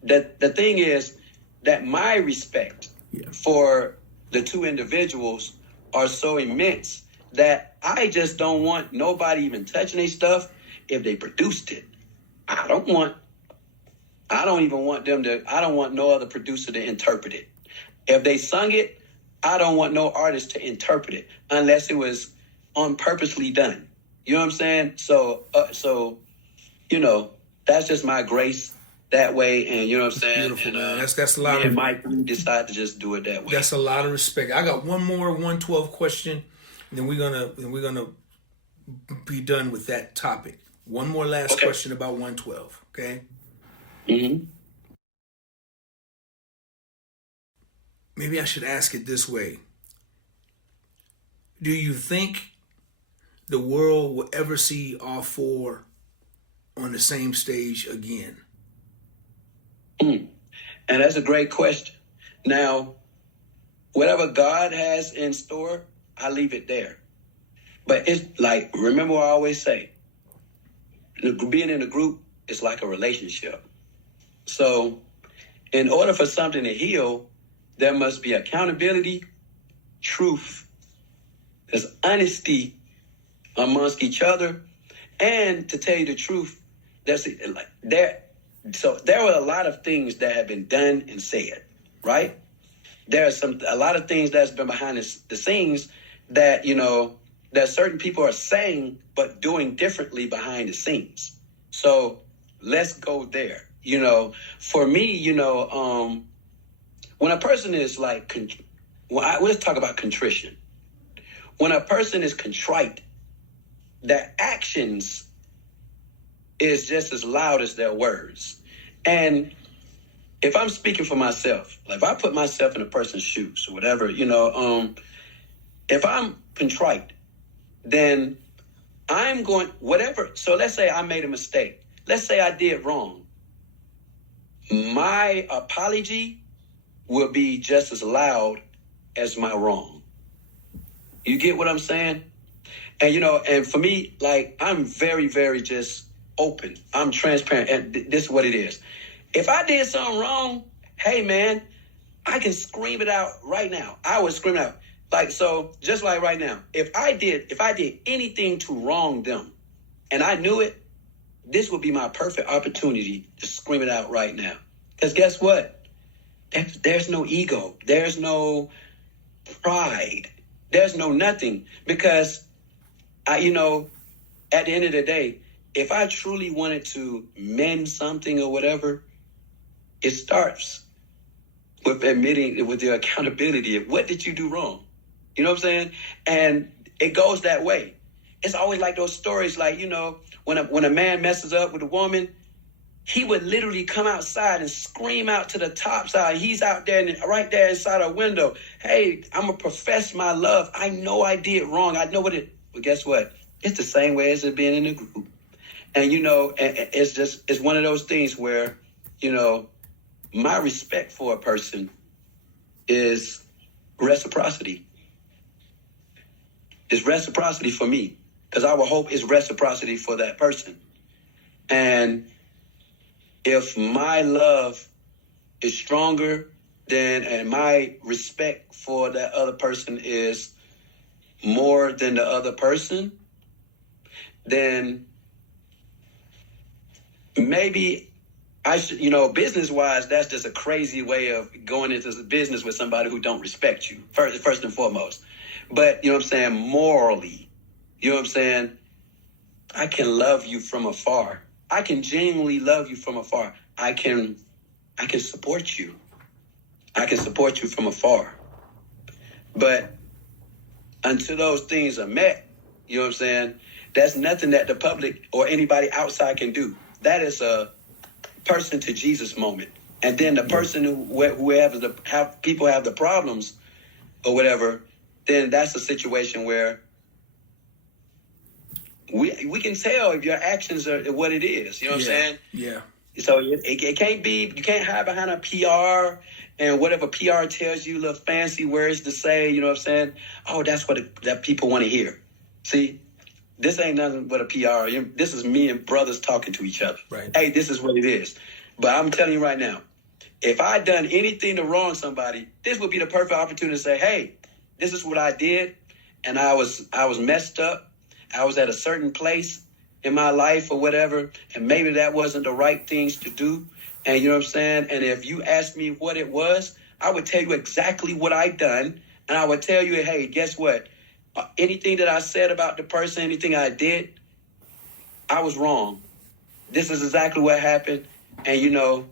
saying? The thing is that my respect for the 2 individuals are so immense that I just don't want nobody even touching their stuff if they produced it. I don't even want them to, I don't want no other producer to interpret it. If they sung it, I don't want no artist to interpret it unless it was on purposely done. You know what I'm saying? So, you know, that's just my grace that way. And you know what I'm saying? Beautiful, and, man. That's a lot of, Mike decide to just do it that way. That's a lot of respect. I got one more 112 question, and then we're gonna be done with that topic. One more last question about 112. Okay. Mm-hmm. Maybe I should ask it this way. Do you think the world will ever see all 4 on the same stage again? And that's a great question. Now, whatever God has in store, I leave it there. But it's like, remember what I always say, being in a group is like a relationship. So in order for something to heal, there must be accountability, truth, there's honesty amongst each other. And to tell you the truth, so there were a lot of things that have been done and said, right? There's a lot of things that's been behind the scenes that, you know, that certain people are saying but doing differently behind the scenes. So let's go there. You know, for me, you know, when a person is like, let's talk about contrition. When a person is contrite, their actions is just as loud as their words. And if I'm speaking for myself, like if I put myself in a person's shoes or whatever, you know, if I'm contrite, then I'm going, whatever. So let's say I made a mistake. Let's say I did wrong. My apology will be just as loud as my wrong. You get what I'm saying? And, you know, and for me, like, I'm very, very just open. I'm transparent. And this is what it is. If I did something wrong, hey, man, I can scream it out right now. I would scream it out. Like, so just like right now, if I did anything to wrong them and I knew it, this would be my perfect opportunity to scream it out right now. Because guess what? There's no ego. There's no pride. There's no nothing. Because, at the end of the day, if I truly wanted to mend something or whatever, it starts with admitting, with the accountability of what did you do wrong? You know what I'm saying? And it goes that way. It's always like those stories, like, when a man messes up with a woman, he would literally come outside and scream out to the top side. He's out there and right there inside a window. Hey, I'm going to profess my love. I know I did wrong. I know but guess what? It's the same way as it being in a group. And, it's one of those things where, my respect for a person is reciprocity. It's reciprocity for me, because I would hope it's reciprocity for that person. And if my love is stronger and my respect for that other person is more than the other person, then maybe I should, business-wise, that's just a crazy way of going into business with somebody who don't respect you, first and foremost. But, you know what I'm saying, morally, you know what I'm saying, I can love you from afar. I can genuinely love you from afar. I can support you. I can support you from afar. But until those things are met, you know what I'm saying, that's nothing that the public or anybody outside can do. That is a person to Jesus moment. And then the person people have the problems or whatever, then that's a situation where we can tell if your actions are what it is. You know what I'm saying? Yeah. So it can't be, you can't hide behind a PR and whatever PR tells you, little fancy words to say, you know what I'm saying? Oh, that's what that people want to hear. See, this ain't nothing but a PR. This is me and brothers talking to each other. Right. Hey, this is what it is. But I'm telling you right now, if I done anything to wrong somebody, this would be the perfect opportunity to say, hey, this is what I did, and I was messed up. I was at a certain place in my life or whatever, and maybe that wasn't the right things to do. And you know what I'm saying? And if you asked me what it was, I would tell you exactly what I done. And I would tell you, hey, guess what? Anything that I said about the person, anything I did, I was wrong. This is exactly what happened. And,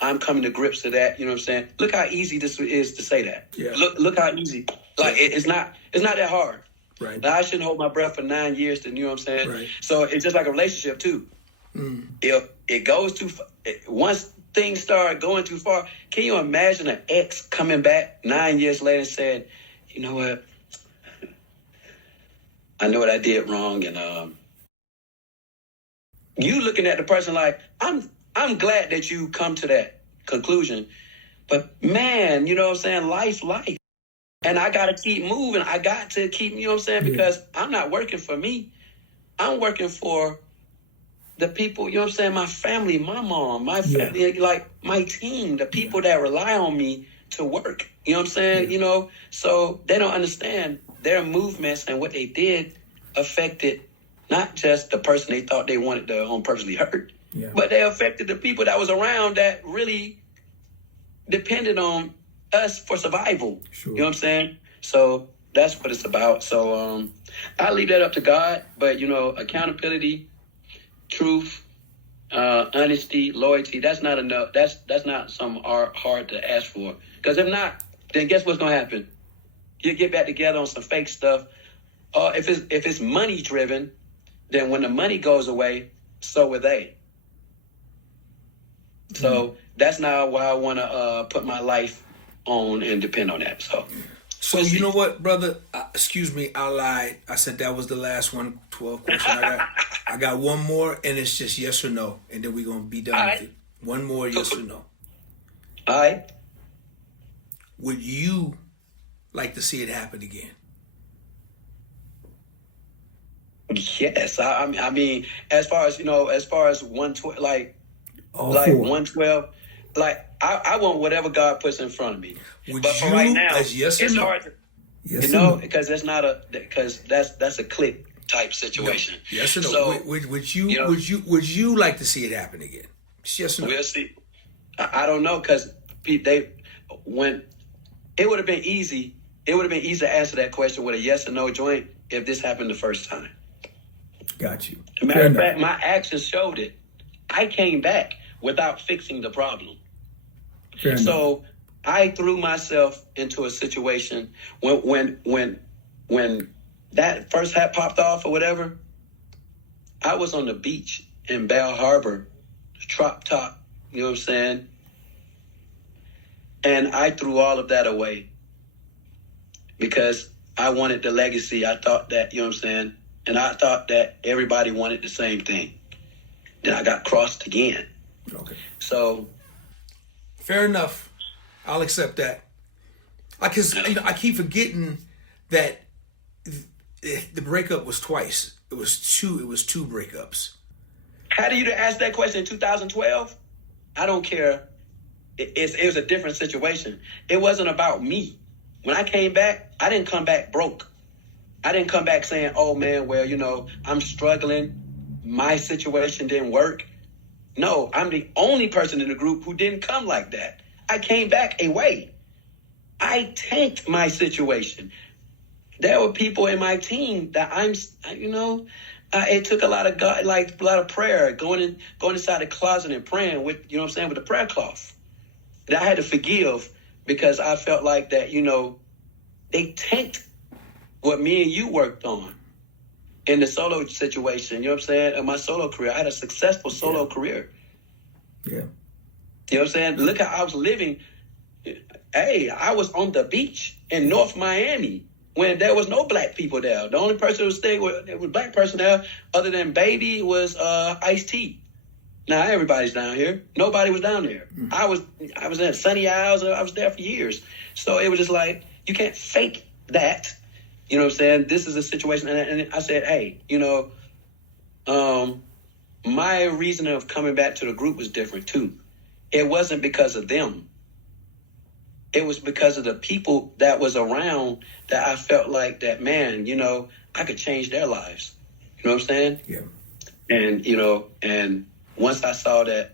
I'm coming to grips with that. You know what I'm saying? Look how easy this is to say that. Yeah. Look how easy. Like, it's not that hard. Right. Now, I shouldn't hold my breath for 9 years to, you know what I'm saying? Right. So it's just like a relationship, too. Mm. If it goes too far, once things start going too far, can you imagine an ex coming back 9 years later and saying, you know what? I know what I did wrong. And you looking at the person like, I'm glad that you come to that conclusion. But, man, you know what I'm saying? Life. And I got to keep moving. I got to keep, you know what I'm saying? Because I'm not working for me. I'm working for the people, you know what I'm saying? My family, my mom, my family, like my team, the people that rely on me to work. You know what I'm saying? Yeah. So they don't understand their movements and what they did affected not just the person they thought they wanted to purposely hurt, but they affected the people that was around that really depended on us for survival. Sure. You know what I'm saying? So that's what it's about. So I leave that up to God. But, accountability, truth, honesty, loyalty, that's not enough. That's not something hard to ask for. Because if not, then guess what's going to happen? You get back together on some fake stuff. If it's money driven, then when the money goes away, so will they. So that's not why I want to put my life on and depend on that. So you know what, brother? Excuse me, I lied. I said that was the last 12 question. I got one more, and it's just yes or no, and then we're gonna be done with it. One more, yes or no. All right. Would you like to see it happen again? Yes, I mean, as far as 112, like All like four. 112, like I want whatever God puts in front of me. Would But for you, right now, as yes or it's no? hard to, Yes you or know, no? because that's a click type situation. Yes or no? So Would you, you know- would you like to see it happen again? Yes or no? we'll see. I don't know, because when it would have been easy. It would have been easy to answer that question with a yes or no joint if this happened the first time. Got you. Matter Fair of enough. fact, my actions showed it. I came back without fixing the problem. Fair enough. So I threw myself into a situation when that first hat popped off or whatever. I was on the beach in Bell Harbor, drop top. You know what I'm saying? And I threw all of that away because I wanted the legacy. I thought that, you know what I'm saying? And I thought that everybody wanted the same thing. Then I got crossed again. Okay. So, Fair enough. I'll accept that. I keep forgetting that the breakup was twice. It was two breakups. how do you ask that question in 2012? I don't care. It was a different situation. It wasn't about me. When I came back, I didn't come back broke. I didn't come back saying, oh man, well, I'm struggling. My situation didn't work. No, I'm the only person in the group who didn't come like that. I came back a way. I tanked my situation. There were people in my team that it took a lot of God, like a lot of prayer, going inside the closet and praying with, with the prayer cloth. That I had to forgive because I felt like that, they tanked what me and you worked on in the solo situation. You know what I'm saying? In my solo career, I had a successful solo career. Yeah. You know what I'm saying? Look how I was living. Hey, I was on the beach in North Miami when there was no black people there. The only person who stayed with a black person there, other than Baby, was Ice-T. Now everybody's down here. Nobody was down there. I was at Sunny Isles. I was there for years. So it was just like, you can't fake that. You know what I'm saying? This is a situation. And I said, hey, my reason of coming back to the group was different too. It wasn't because of them. It was because of the people that was around that I felt like that, man, I could change their lives. You know what I'm saying? Yeah. And, and once I saw that,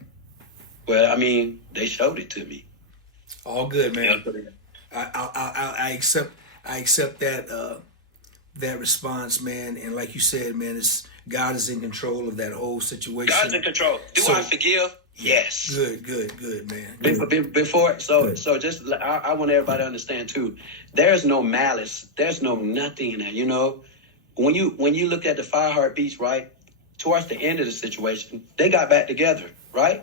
well, I mean, they showed it to me. All good, man. I accept that response, man. And like you said, man, God is in control of that whole situation. God's in control. Do I forgive? Yes. Good, man. Good. Before, just I want everybody to understand too. There's no malice. There's no nothing in that. When you look at the Fire Heartbeats, right? Towards the end of the situation, they got back together, right?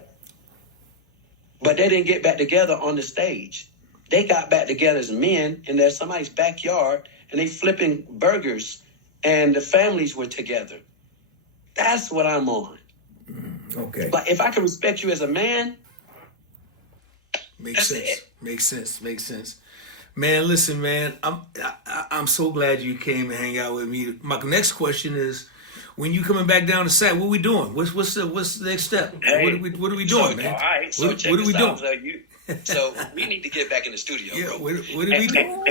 But they didn't get back together on the stage. They got back together as men in somebody's backyard, and they flipping burgers, and the families were together. That's what I'm on. Okay. Like, if I can respect you as a man, Makes sense. Man, listen, man. I'm so glad you came and hang out with me. My next question is, when you coming back down to SAT, what we doing? What's the next step? Hey, what are we doing, man? All right. So what check are we this doing? out. So we need to get back in the studio, Yeah. bro. What are we doing?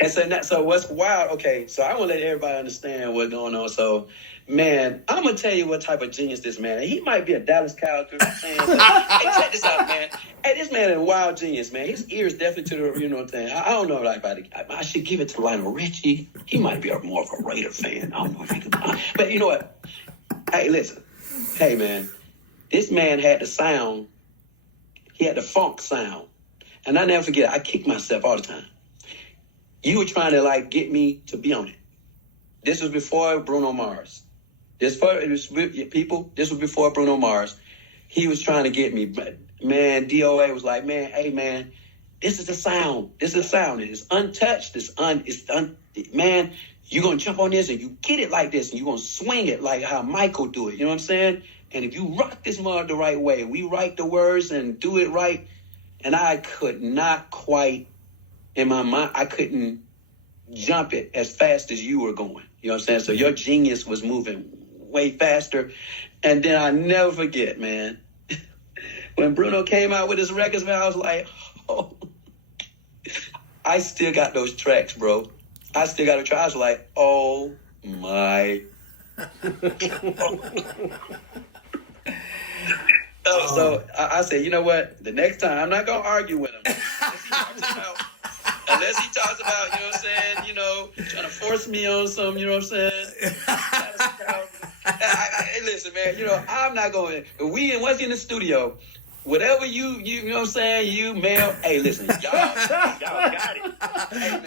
And so what's wild? Okay, so I want to let everybody understand what's going on. So, man, I'm gonna tell you what type of genius this man is. He might be a Dallas Cowboys fan. Hey, check this out, man. Hey, this man is a wild genius, man. His ears definitely to the, you know what I'm saying. I don't know like I should give it to Lionel Richie. He might be more of a Raider fan. I don't know if he could, but you know what? Hey, listen. Hey, man, this man had the sound. He had the funk sound, and I never forget. I kick myself all the time. You were trying to get me to be on it. This was before Bruno Mars. This was before Bruno Mars. He was trying to get me, but man, DOA was like, man, hey man, this is the sound. This is the sound. It's untouched. Man, you're gonna jump on this and you get it like this, and you're gonna swing it like how Michael do it. You know what I'm saying? And if you rock this mug the right way, we write the words and do it right. And I could not quite. In my mind, I couldn't jump it as fast as you were going. You know what I'm saying? So your genius was moving way faster. And then I never forget, man, when Bruno came out with his records, man, I was like, oh, I still got those tracks, bro. I still got to try. I was like, oh my. So I said, you know what? The next time, I'm not going to argue with him. Unless he talks about, you know what I'm saying, you know, trying to force me on something, you know what I'm saying? Listen, man, you know, I'm not going to, once in the studio, whatever you know what I'm saying, you, male, hey, listen, y'all got it. Hey, man,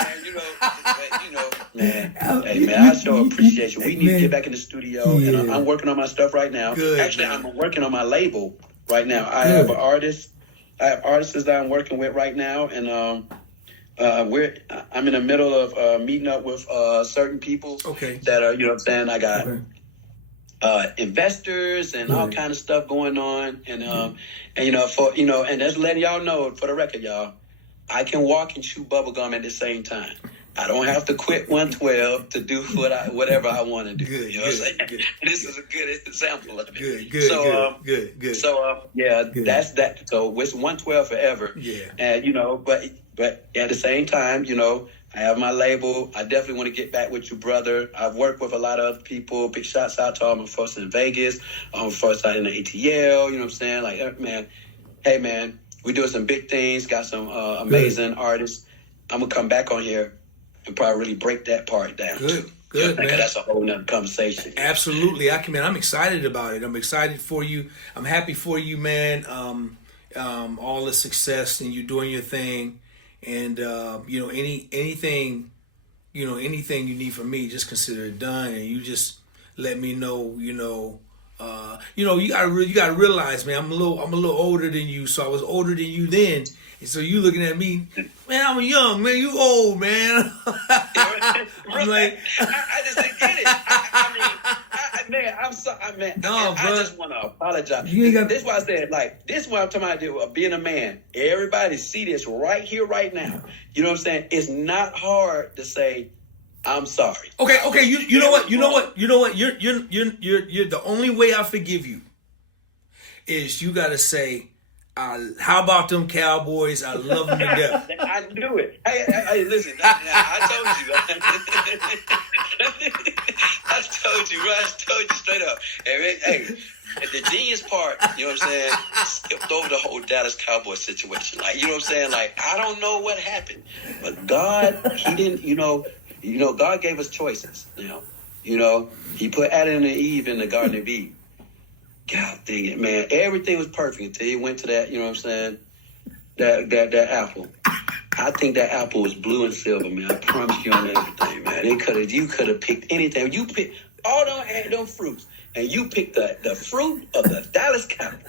man, hey, man, I sure appreciate you. We need to get back in the studio, and I'm working on my stuff right now. Good, actually, man. I'm working on my label right now. I have artists that I'm working with right now, and I'm in the middle of meeting up with certain people that are, you know what I'm saying, I got investors and all kind of stuff going on, and you know, and just letting y'all know, for the record, y'all, I can walk and chew bubble gum at the same time. I don't have to quit 112 to do whatever I want to do. Good, you know what I'm saying? Good. This is a good example of it. Good. So that's that. So it's 112 forever. Yeah. And you know, but at the same time, you know, I have my label. I definitely want to get back with you, brother. I've worked with a lot of other people. Big shouts out to all my folks in Vegas, all my folks out in the ATL. You know what I'm saying? Like, man, hey, man, we doing some big things. Got some amazing artists. I'm going to come back on here and probably really break that part down. Good, man. That's a whole nother conversation. Absolutely. I'm excited about it. I'm excited for you. I'm happy for you, man. All the success, and you doing your thing. And you know, anything you need from me, just consider it done. And you just let me know. You know, you gotta realize, man, I'm a little older than you. So I was older than you then, and so you looking at me, man, I'm young, man. You old, man. I'm like, I just didn't get it. Man, I'm sorry, man. No, I just want to apologize. You ain't got. This is why I said, like, this is what I'm talking about being a man. Everybody see this right here, right now. You know what I'm saying? It's not hard to say, I'm sorry. Okay. You know what? You're the only way I forgive you is you got to say, how about them Cowboys? I love them to death. I knew it. Hey, listen. I told you. I told you straight up. Hey, the genius part, you know what I'm saying, skipped over the whole Dallas Cowboys situation. Like, you know what I'm saying? Like, I don't know what happened, but God, He didn't, you know, God gave us choices. You know, He put Adam and Eve in the Garden of Eden. God dang it, man. Everything was perfect until he went to that, you know what I'm saying, that apple. I think that apple was blue and silver, man. I promise you on everything, man. You could have picked anything. You picked all them fruits, and you picked the fruit of the Dallas Cowboys.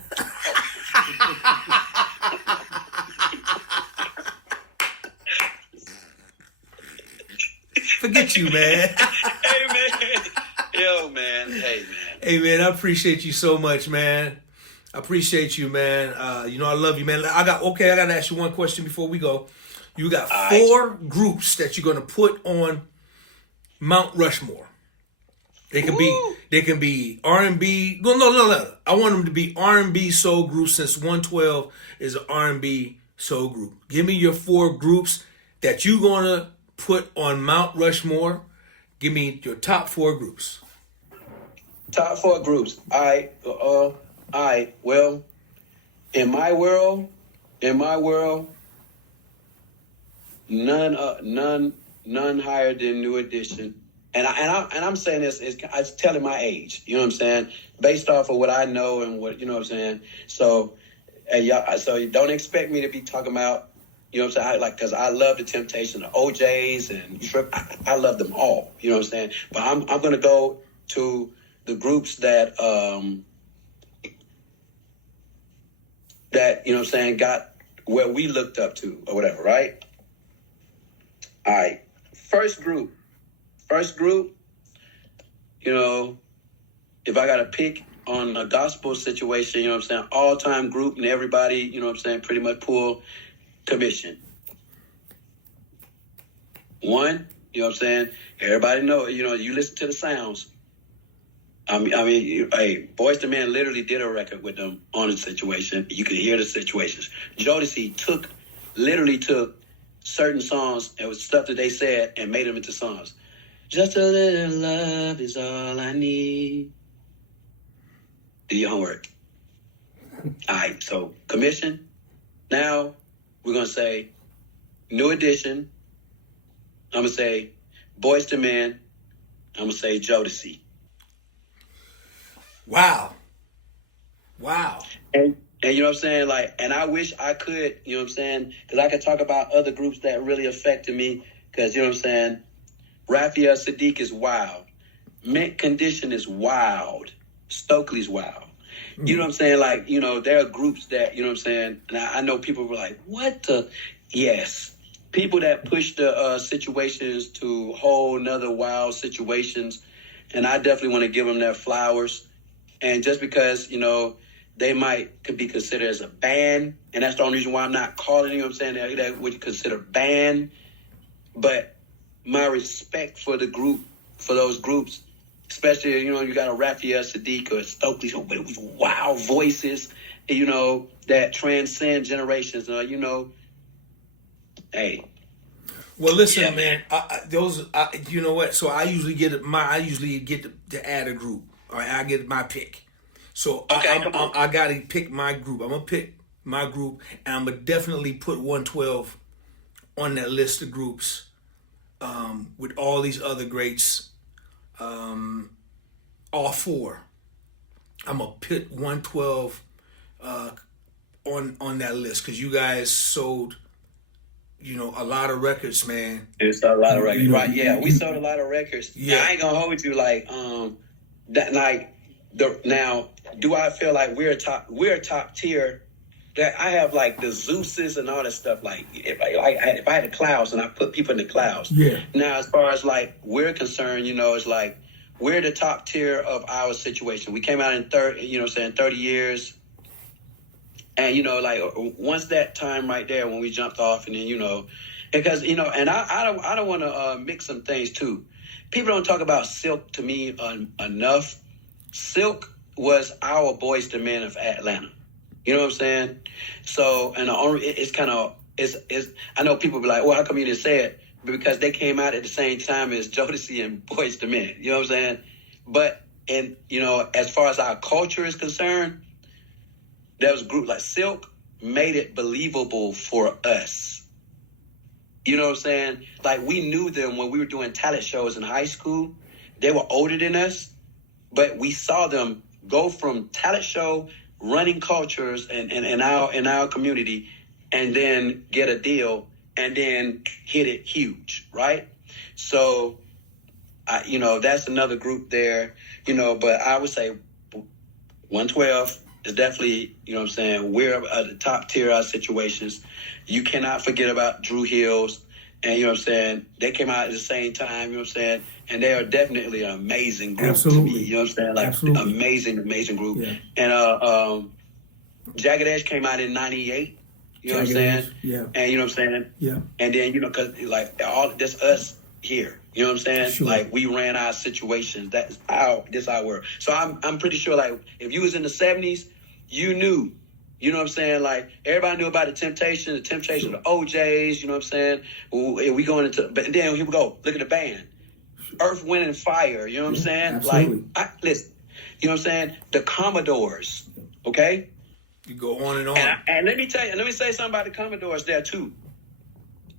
Forget you, man. Hey, man. Yo, man. Hey, man. Hey, man, I appreciate you so much, man. I appreciate you, man. You know, I love you, man. I got to ask you one question before we go. You got 4 groups that you're going to put on Mount Rushmore. They can be R&B. No. I want them to be R&B soul groups, since 112 is an R&B soul group. Give me your 4 groups that you're going to put on Mount Rushmore. Give me your top 4 groups. Top 4 groups. Well, in my world, none higher than New Edition. And I'm saying this it's telling my age. You know what I'm saying? Based off of what I know and what, you know what I'm saying. So, so don't expect me to be talking about, you know what I'm saying? Because I love the Temptation, the OJs, and I love them all. You know what I'm saying? But I'm going to go to the groups that you know what I'm saying, got where we looked up to or whatever, right? All right. First group, you know, if I got to pick on a gospel situation, you know what I'm saying, all-time group, and everybody, you know what I'm saying, pretty much pull commission. One You know what I'm saying? Everybody know, you listen to the sounds. Hey, Boyz II Men literally did a record with them on the situation. You could hear the situations. Jodeci literally took certain songs and was stuff that they said and made them into songs. Just a little love is all I need. Do your homework. All right, so Commission. Now we're going to say New Edition. I'm going to say Boyz II Men. I'm going to say Jodeci. Wow. And you know what I'm saying? Like, and I wish I could, you know what I'm saying? Because I could talk about other groups that really affected me. Because, you know what I'm saying? Raphael Sadiq is wild. Mint Condition is wild. Stokely's wild. You know what I'm saying? Like, there are groups that, you know what I'm saying? And I know people were like, what the? Yes. People that push the situations to whole nother wild situations. And I definitely want to give them their flowers. And just because, they could be considered as a band, and that's the only reason why I'm not calling, you know what I'm saying, that would you consider band. But my respect for the group, for those groups, especially, you got a Raphael Sadiq or Stokely with wild voices, that transcend generations, hey. Well, listen, man. You know what? So I usually get to add a group. All right, I get my pick. So okay, I gotta pick my group. I'm gonna pick my group, and I'm gonna definitely put 112 on that list of groups, with all these other greats. All four. I'm gonna put 112 on that list because you guys sold, a lot of records, man. It's a lot of records, right? Yeah, we sold a lot of records. Yeah, now, I ain't gonna hold you like that. Like now, do I feel like we're top tier? That I have like the Zeuses and all that stuff. Like if I had the clouds and I put people in the clouds. Yeah. Now, as far as like we're concerned, it's like we're the top tier of our situation. We came out in 30 years. And, like, once that time right there when we jumped off and then, because, and I don't want to mix some things, too. People don't talk about Silk to me enough. Silk was our Boyz II Men of Atlanta. You know what I'm saying? So, and it's kind of, I know people be like, well, how come you didn't say it? Because they came out at the same time as Jodeci and Boyz II Men. You know what I'm saying? But, as far as our culture is concerned, there was a group like Silk made it believable for us. You know what I'm saying? Like, we knew them when we were doing talent shows in high school. They were older than us, but we saw them go from talent show, running cultures in our community, and then get a deal and then hit it huge, right? So, that's another group there, but I would say 112 is definitely, we're at the top tier of our situations. You cannot forget about Drew Hills, and they came out at the same time, and they are definitely an amazing group. Absolutely. To me, like absolutely. amazing group. Yeah. And Jagged Edge came out in 98. You know what I'm saying? Yeah. And you know what I'm saying? Yeah. And then, because like all this us here, you know what I'm saying? Sure. Like we ran our situations. This our world. So I'm pretty sure like if you was in the 70s, you knew, you know what I'm saying? Like everybody knew about the Temptation, sure. the OJs, you know what I'm saying? We going into, but then here we go. Look at the band. Earth, Wind, and Fire, you know what I'm saying? Absolutely. Like, listen, you know what I'm saying? The Commodores, okay? You go on and on. And let me say something about the Commodores there too.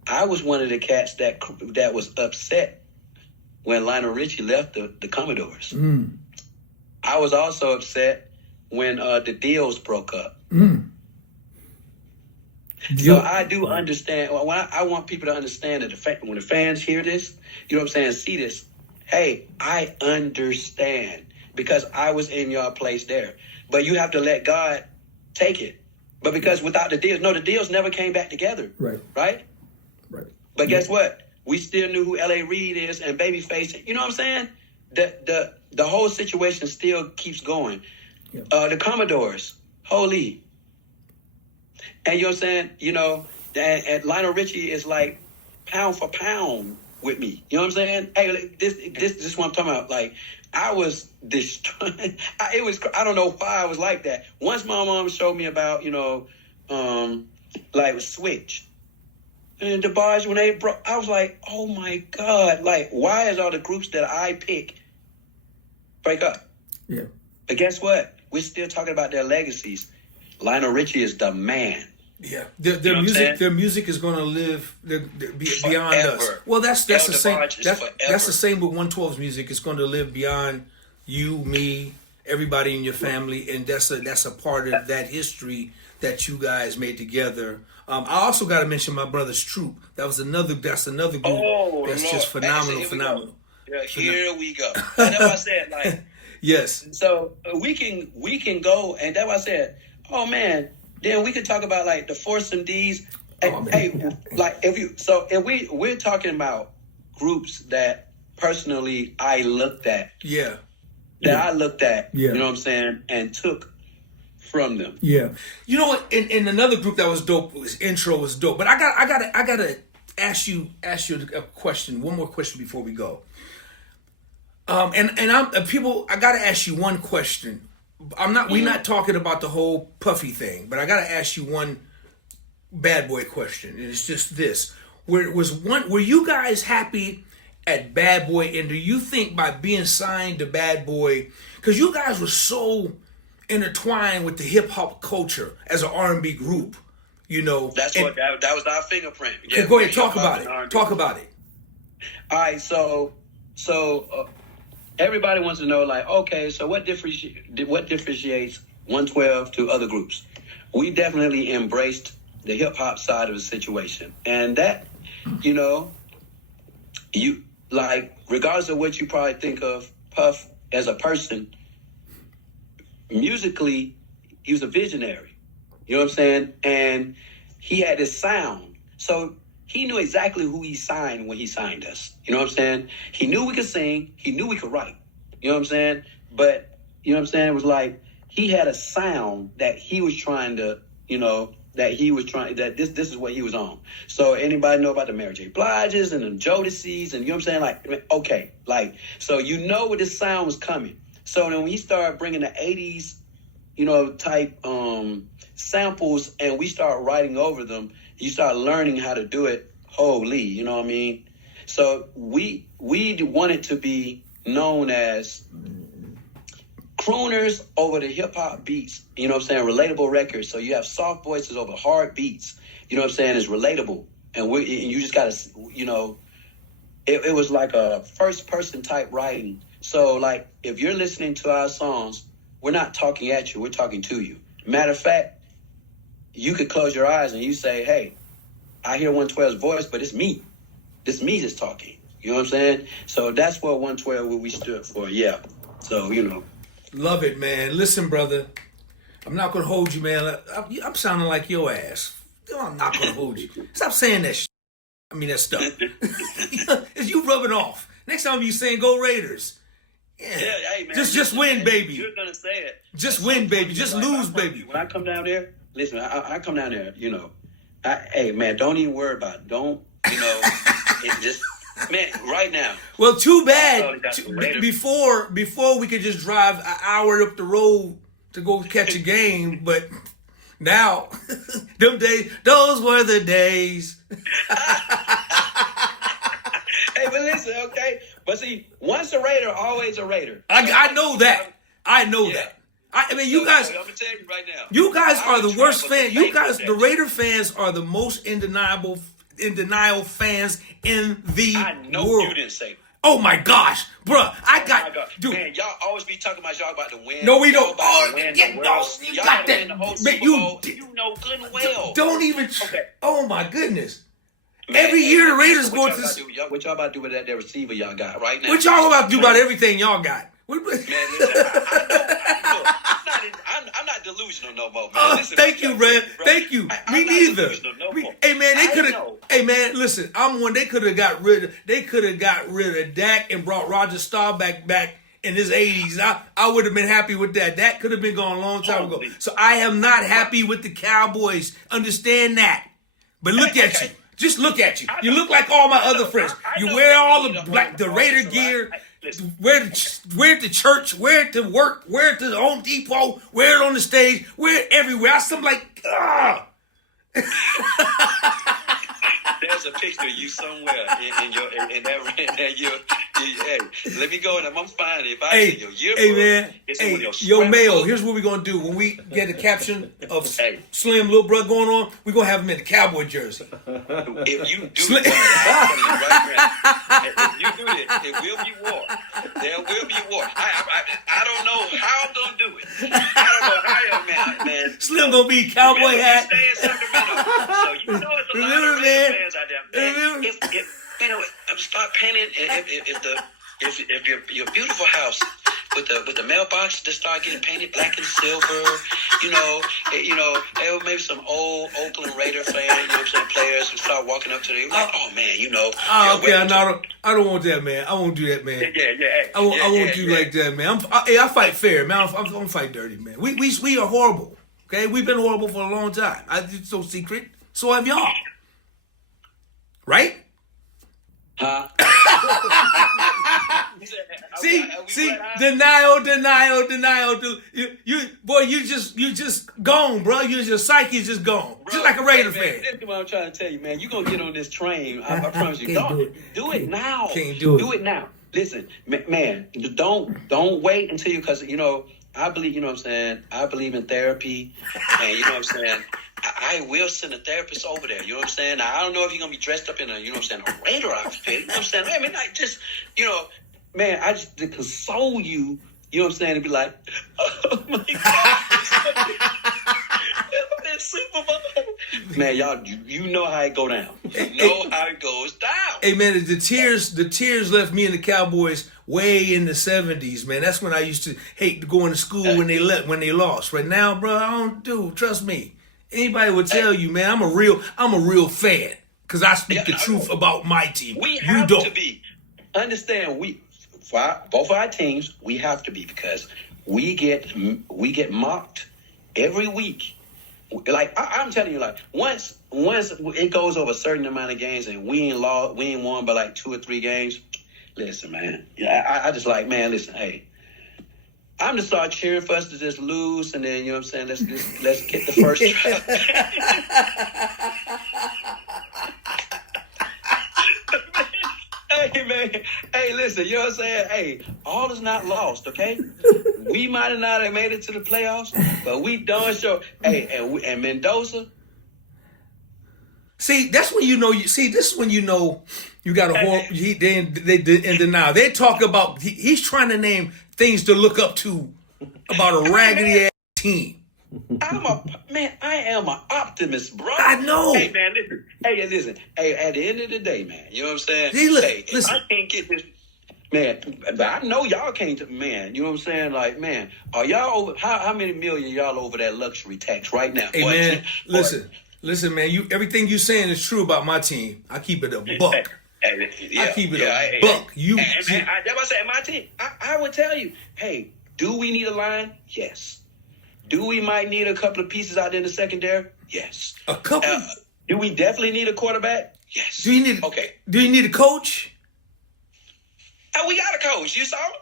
I was one of the cats that was upset when Lionel Richie left the Commodores. Mm. I was also upset when the deals broke up. Mm. So I do understand. Well, I want people to understand that when the fans hear this, you know what I'm saying, see this, hey, I understand because I was in your place there. But you have to let God take it. But because without the deals never came back together. Right. Right? Right. But guess what? We still knew who L.A. Reid is and Babyface. You know what I'm saying? The whole situation still keeps going. Yeah. The Commodores, holy. And you know what I'm saying? And Lionel Richie is like pound for pound with me. You know what I'm saying? Hey, this is what I'm talking about. Like, I was destroyed. I don't know why I was like that. Once my mom showed me about, like Switch. And the bars, when they broke, I was like, oh my God. Like, why is all the groups that I pick break up? Yeah. But guess what? We're still talking about their legacies. Lionel Richie is the man. Yeah, their music is going to live beyond us. Well, that's the same. That's the same with 112's music. It's going to live beyond you, me, everybody in your family, and that's a part of that history that you guys made together. I also got to mention my brother's Troop. That's another group that's Lord. just phenomenal. Yeah, here we go. And that's what I said. Like, yes. So we can go, and that's what I said. Oh man. Then we could talk about like the Foursome D's. Like if we're talking about groups that personally I looked at. Yeah. I looked at. Yeah. You know what I'm saying? And took from them. Yeah. You know what? In another group that was dope, intro was dope. But I gotta ask you a question. One more question before we go. I gotta ask you one question. We're not talking about the whole Puffy thing, but I gotta ask you one Bad Boy question, and it's just this: were you guys happy at Bad Boy, and do you think by being signed to Bad Boy, because you guys were so intertwined with the hip hop culture as an R&B group, that was our fingerprint. Yeah, go ahead, talk about it. Talk about it. All right, so. Everybody wants to know, like, okay, so what differentiates 112 to other groups? We definitely embraced the hip hop side of the situation, and that, you like, regardless of what you probably think of Puff as a person, musically, he was a visionary. You know what I'm saying? And he had this sound, so he knew exactly who he signed when he signed us. You know what I'm saying? He knew we could sing. He knew we could write. You know what I'm saying? But, you know what I'm saying? It was like he had a sound that he was trying to, that this is what he was on. So anybody know about the Mary J. Bliges and the Jodeci's and, you know what I'm saying? Like, okay. Like, so where this sound was coming. So then when he started bringing the 80s, type samples and we start writing over them, you start learning how to do it. Holy, you know what I mean? So we wanted to be known as crooners over the hip hop beats. You know what I'm saying? Relatable records. So you have soft voices over hard beats. You know what I'm saying? It's relatable, and you just gotta, it was like a first person type writing. So like if you're listening to our songs, we're not talking at you. We're talking to you. Matter of fact, you could close your eyes and you say, hey, I hear 112's voice, but it's me. It's me that's talking. You know what I'm saying? So that's what 112, what we stood for. Yeah. So, Love it, man. Listen, brother, I'm not going to hold you, man. I'm sounding like your ass. I'm not going to hold you. Stop saying that shit. That stuff. It's you rubbing off. Next time you saying go Raiders. Yeah, hey, man. Just win, baby. You're going to say it. Just win, baby. Just lose, baby. When I come down there, listen, I come down there, hey, man, don't even worry about it. Don't, it just, man, right now. Well, too bad. Before we could just drive an hour up the road to go catch a game, but now, those were the days. Hey, but listen, okay? But see, once a Raider, always a Raider. I know that. I know that. I mean, you guys. I'm gonna tell you right now. You guys are the worst fans. You guys, the Raider fans, are the most in denial fans in the I know world. You didn't say that. Oh my gosh, bruh! Dude. Man, y'all always be talking about y'all about to win. No, we don't. You got that. Man, you know good and well. Don't even. Okay. Oh my goodness. Man, every year the Raiders go to this. What y'all about to do with that receiver y'all got right now? What y'all about to do about everything y'all got? Man, listen, I know. I'm not delusional no more, man. Listen, thank you, Red. Thank you. Me neither. No hey, man, they could have. Hey, man, listen. I'm one. They could have got rid of Dak and brought Roger Staubach back in his 80s. I would have been happy with that. That could have been gone a long time ago. So I am not happy with the Cowboys. Understand that. But look at you. Just look at you. You look like all my other friends. You wear all the Raider gear. Wear it to church. Wear it to work. Wear it to Home Depot. Wear it on the stage. Wear it everywhere. I am like, ah. There's a picture of you somewhere in that hey, let me go and I'm fine. If I see your yearbook, hey man, it's yo Mayo, here's what we're gonna do when we get a caption of Slim little brother going on. We're gonna have him in the cowboy jersey. If you do it, if you do it, it will be war. There will be war. I don't know how I'm gonna do it. I don't know how, man. Slim gonna be cowboy hat. So you know it's a lot of Raider fans out there. Man, if start painting if your beautiful house with the mailbox to start getting painted black and silver, maybe some old Oakland Raider fans, you know what I'm saying, players who start walking up to them like, oh man, okay, I don't want that, man. I won't do that, man. I won't do like that, man. I fight fair, man. I don't fight dirty, man. We are horrible. Okay, we've been horrible for a long time. It's no secret. So have y'all. Right? Huh? see, denial. You just gone, bro. Your psyche's just gone. Bro, just like a Raider fan. That's what I'm trying to tell you, man. You're going to get on this train. I promise you. Do it now. Can't do it. Do it now. Listen, man, don't wait until you, because, I believe, you know what I'm saying? I believe in therapy. And, you know what I'm saying? I will send a therapist over there. You know what I'm saying? Now, I don't know if you're going to be dressed up in a, you know what I'm saying, a Raider outfit. You know what I'm saying? I mean, I just, man, I just to console you, you know what I'm saying, to be like, oh my God. Super Bowl. Man, y'all, you know how it go down. You know how it goes down. Hey, man, the tears left me and the Cowboys way in the 70s, man. That's when I used to hate going to school when they lost. Right now, bro, I don't do. Trust me. Anybody would tell you, man, I'm a real fan because I speak the truth about my team. We have to be. Understand, both our teams, we have to be, because we get mocked every week. Like I'm telling you, like once it goes over a certain amount of games and we ain't won by like 2 or 3 games. Listen, man, I just like, man, listen, hey, I'm just start cheering for us to just lose, and then, you know what I'm saying, let's get the first try. Hey, man. Hey, listen, you know what I'm saying? Hey, all is not lost, okay? We might have not made it to the playoffs, but we done sure. Hey, and Mendoza. See, that's when you know. This is when you know you got a horrible. They in denial. They talk about he's trying to name things to look up to about a raggedy ass team. I am an optimist, bro. I know. Hey, man, listen. Hey, at the end of the day, man, you know what I'm saying? Hey, look, listen. If I can't get this, man, but I know y'all can't, man, you know what I'm saying? Like, man, are y'all over, how many million y'all over that luxury tax right now? Hey, man, listen, man, everything you saying is true about my team. I keep it a buck. I keep it a buck. That's what I said, my team. I would tell you, hey, do we need a line? Yes. Do we might need a couple of pieces out in the secondary? Yes. A couple? Do we definitely need a quarterback? Yes. Do you need a coach? We got a coach. You saw him?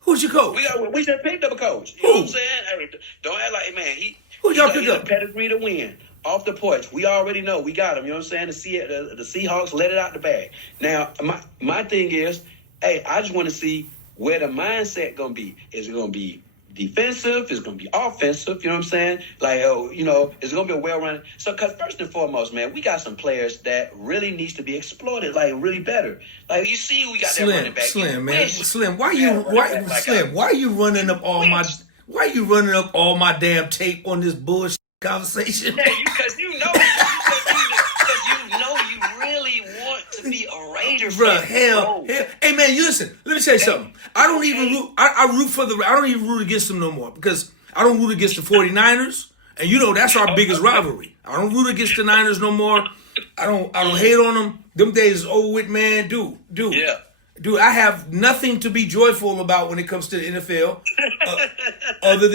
Who's your coach? We just picked up a coach. You know what I'm saying? Hey, don't act like, man, who y'all picked up? A pedigree to win. Off the porch. We already know. We got him. You know what I'm saying? The Seahawks let it out the bag. Now, my thing is, hey, I just want to see where the mindset going to be. Is it going to be defensive? Is going to be offensive? You know what I'm saying? Like, is it going to be a well-run? So, because first and foremost, man, we got some players that really needs to be exploited, like really better. Like, you see, we got that running back. Slim, why are you running up all my damn tape on this bullshit conversation? Yeah, because you know you really want to be a Raider fan. Bruh, hell. Hey, man, you listen. Let me tell you something. I don't even root. I don't even root against them no more because I don't root against the 49ers, and you know that's our biggest rivalry. I don't root against the Niners no more. I don't hate on them. Them days is over with, man. Dude. Yeah. Dude, I have nothing to be joyful about when it comes to the NFL, other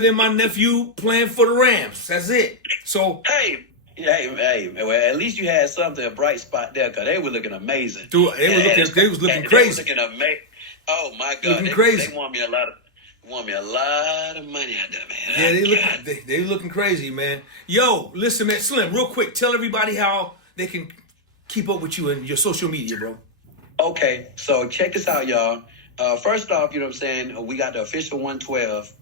than my nephew playing for the Rams. That's it. So hey, Well, at least you had something, a bright spot there, because they were looking amazing. Dude, they was looking crazy. They was looking amazing. Oh my God, looking crazy. They want me a lot of money out there, man. Yeah, they looking crazy, man. Yo, listen, man, Slim, real quick, tell everybody how they can keep up with you and your social media, bro. Okay, so check this out, y'all. First off, you know what I'm saying, we got the official 112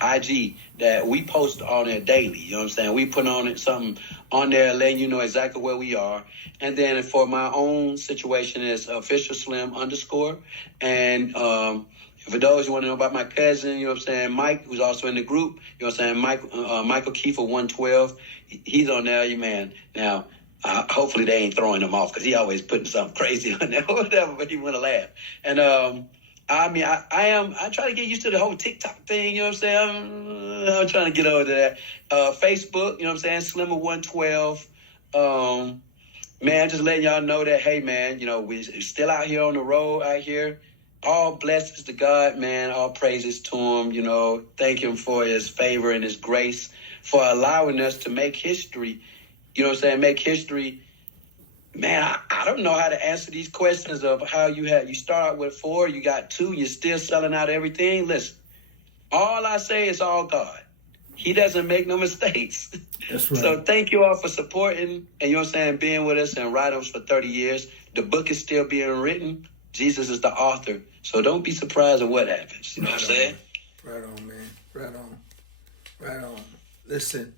IG that we post on there daily. You know what I'm saying? We put on it something on there letting you know exactly where we are. And then for my own situation, it's official Slim _ And for those who want to know about my cousin, you know what I'm saying, Mike, who's also in the group, you know what I'm saying, Michael Kiefer 112, he's on there, you man. Now, hopefully they ain't throwing him off because he always putting something crazy on there or whatever, but he want to laugh. And I mean, I try to get used to the whole TikTok thing, you know what I'm saying? I'm trying to get over that. Facebook, you know what I'm saying, Slimmer 112. Man, just letting y'all know that, hey, man, you know, we're still out here on the road out here. All blessings to God, man. All praises to him, you know. Thank him for his favor and his grace, for allowing us to make history. You know what I'm saying? Make history. Man, I don't know how to answer these questions of how you start out with 4, you got 2, you're still selling out everything. Listen, all I say is all God. He doesn't make no mistakes. That's right. So thank you all for supporting and, you know what I'm saying, being with us and riding us for 30 years. The book is still being written. Jesus is the author. So don't be surprised at what happens. You know what I'm saying? Right on, man. Right on. Listen,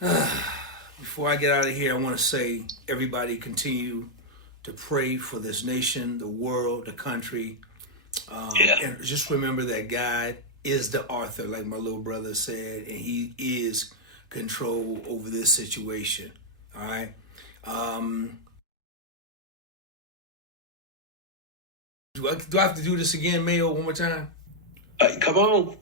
before I get out of here, I want to say everybody continue to pray for this nation, the world, the country. And just remember that God is the author, like my little brother said, and he is control over this situation. All right? Do I have to do this again, Mayo, one more time? Come on.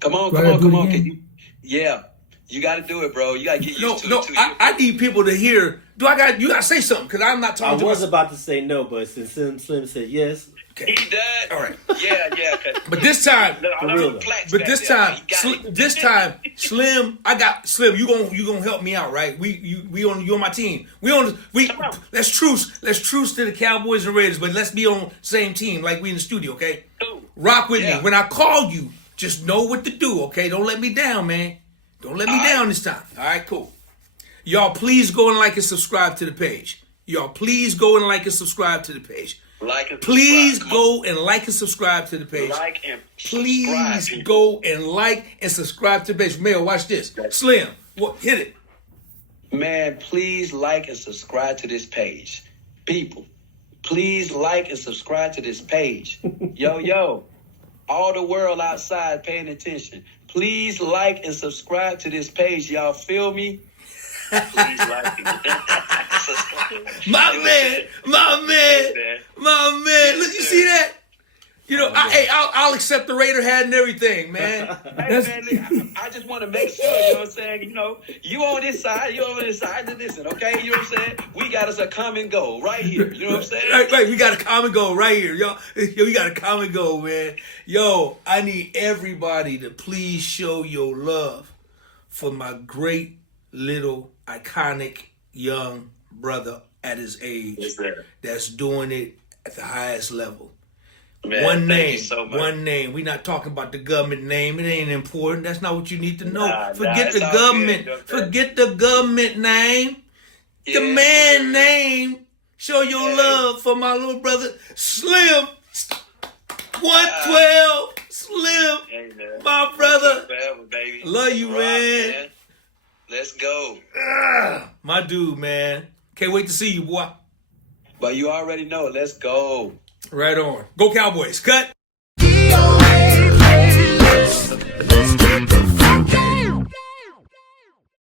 You got to do it, bro. You got to get used to it, too. I need people to hear. You got to say something, because I'm not talking I was about to say no, but since Slim said yes. Okay. He does. All right. Yeah. But this time, Slim, I got Slim. You gonna help me out, right? You on my team. Let's truce to the Cowboys and Raiders, but let's be on the same team, like we in the studio, okay? Cool. Rock with me. When I call you, just know what to do, okay? Don't let me down, man. Don't let me down this time. All right, cool. Y'all, please go and like and subscribe to the page. Please go and like and subscribe to the page. Please go and like and subscribe to the page. Mayo, watch this. Slim, hit it. Man, please like and subscribe to this page. People, please like and subscribe to this page. Yo, all the world outside paying attention. Please like and subscribe to this page. Y'all feel me? Please like and subscribe. My man. Look, you see that? You know, I'll accept the Raider hat and everything, man. I just want to make sure, you know what I'm saying? You know, you on this side, listen, okay? You know what I'm saying? We got us a common goal right here. You know what I'm saying? Right. We got a common goal right here, y'all. Yo, we got a common goal, man. Yo, I need everybody to please show your love for my great little iconic young brother at his age that's doing it at the highest level. Man, one name, so one name. We're not talking about the government name. It ain't important. That's not what you need to know. Forget the all government. good, Forget the government name. Yeah, the man name. Show your love for my little brother Slim. 112 Slim. Hey, my brother. Forever, baby. Love you, man. Let's go. My dude, man. Can't wait to see you, boy. But you already know. Let's go. Right on. Go Cowboys. Cut.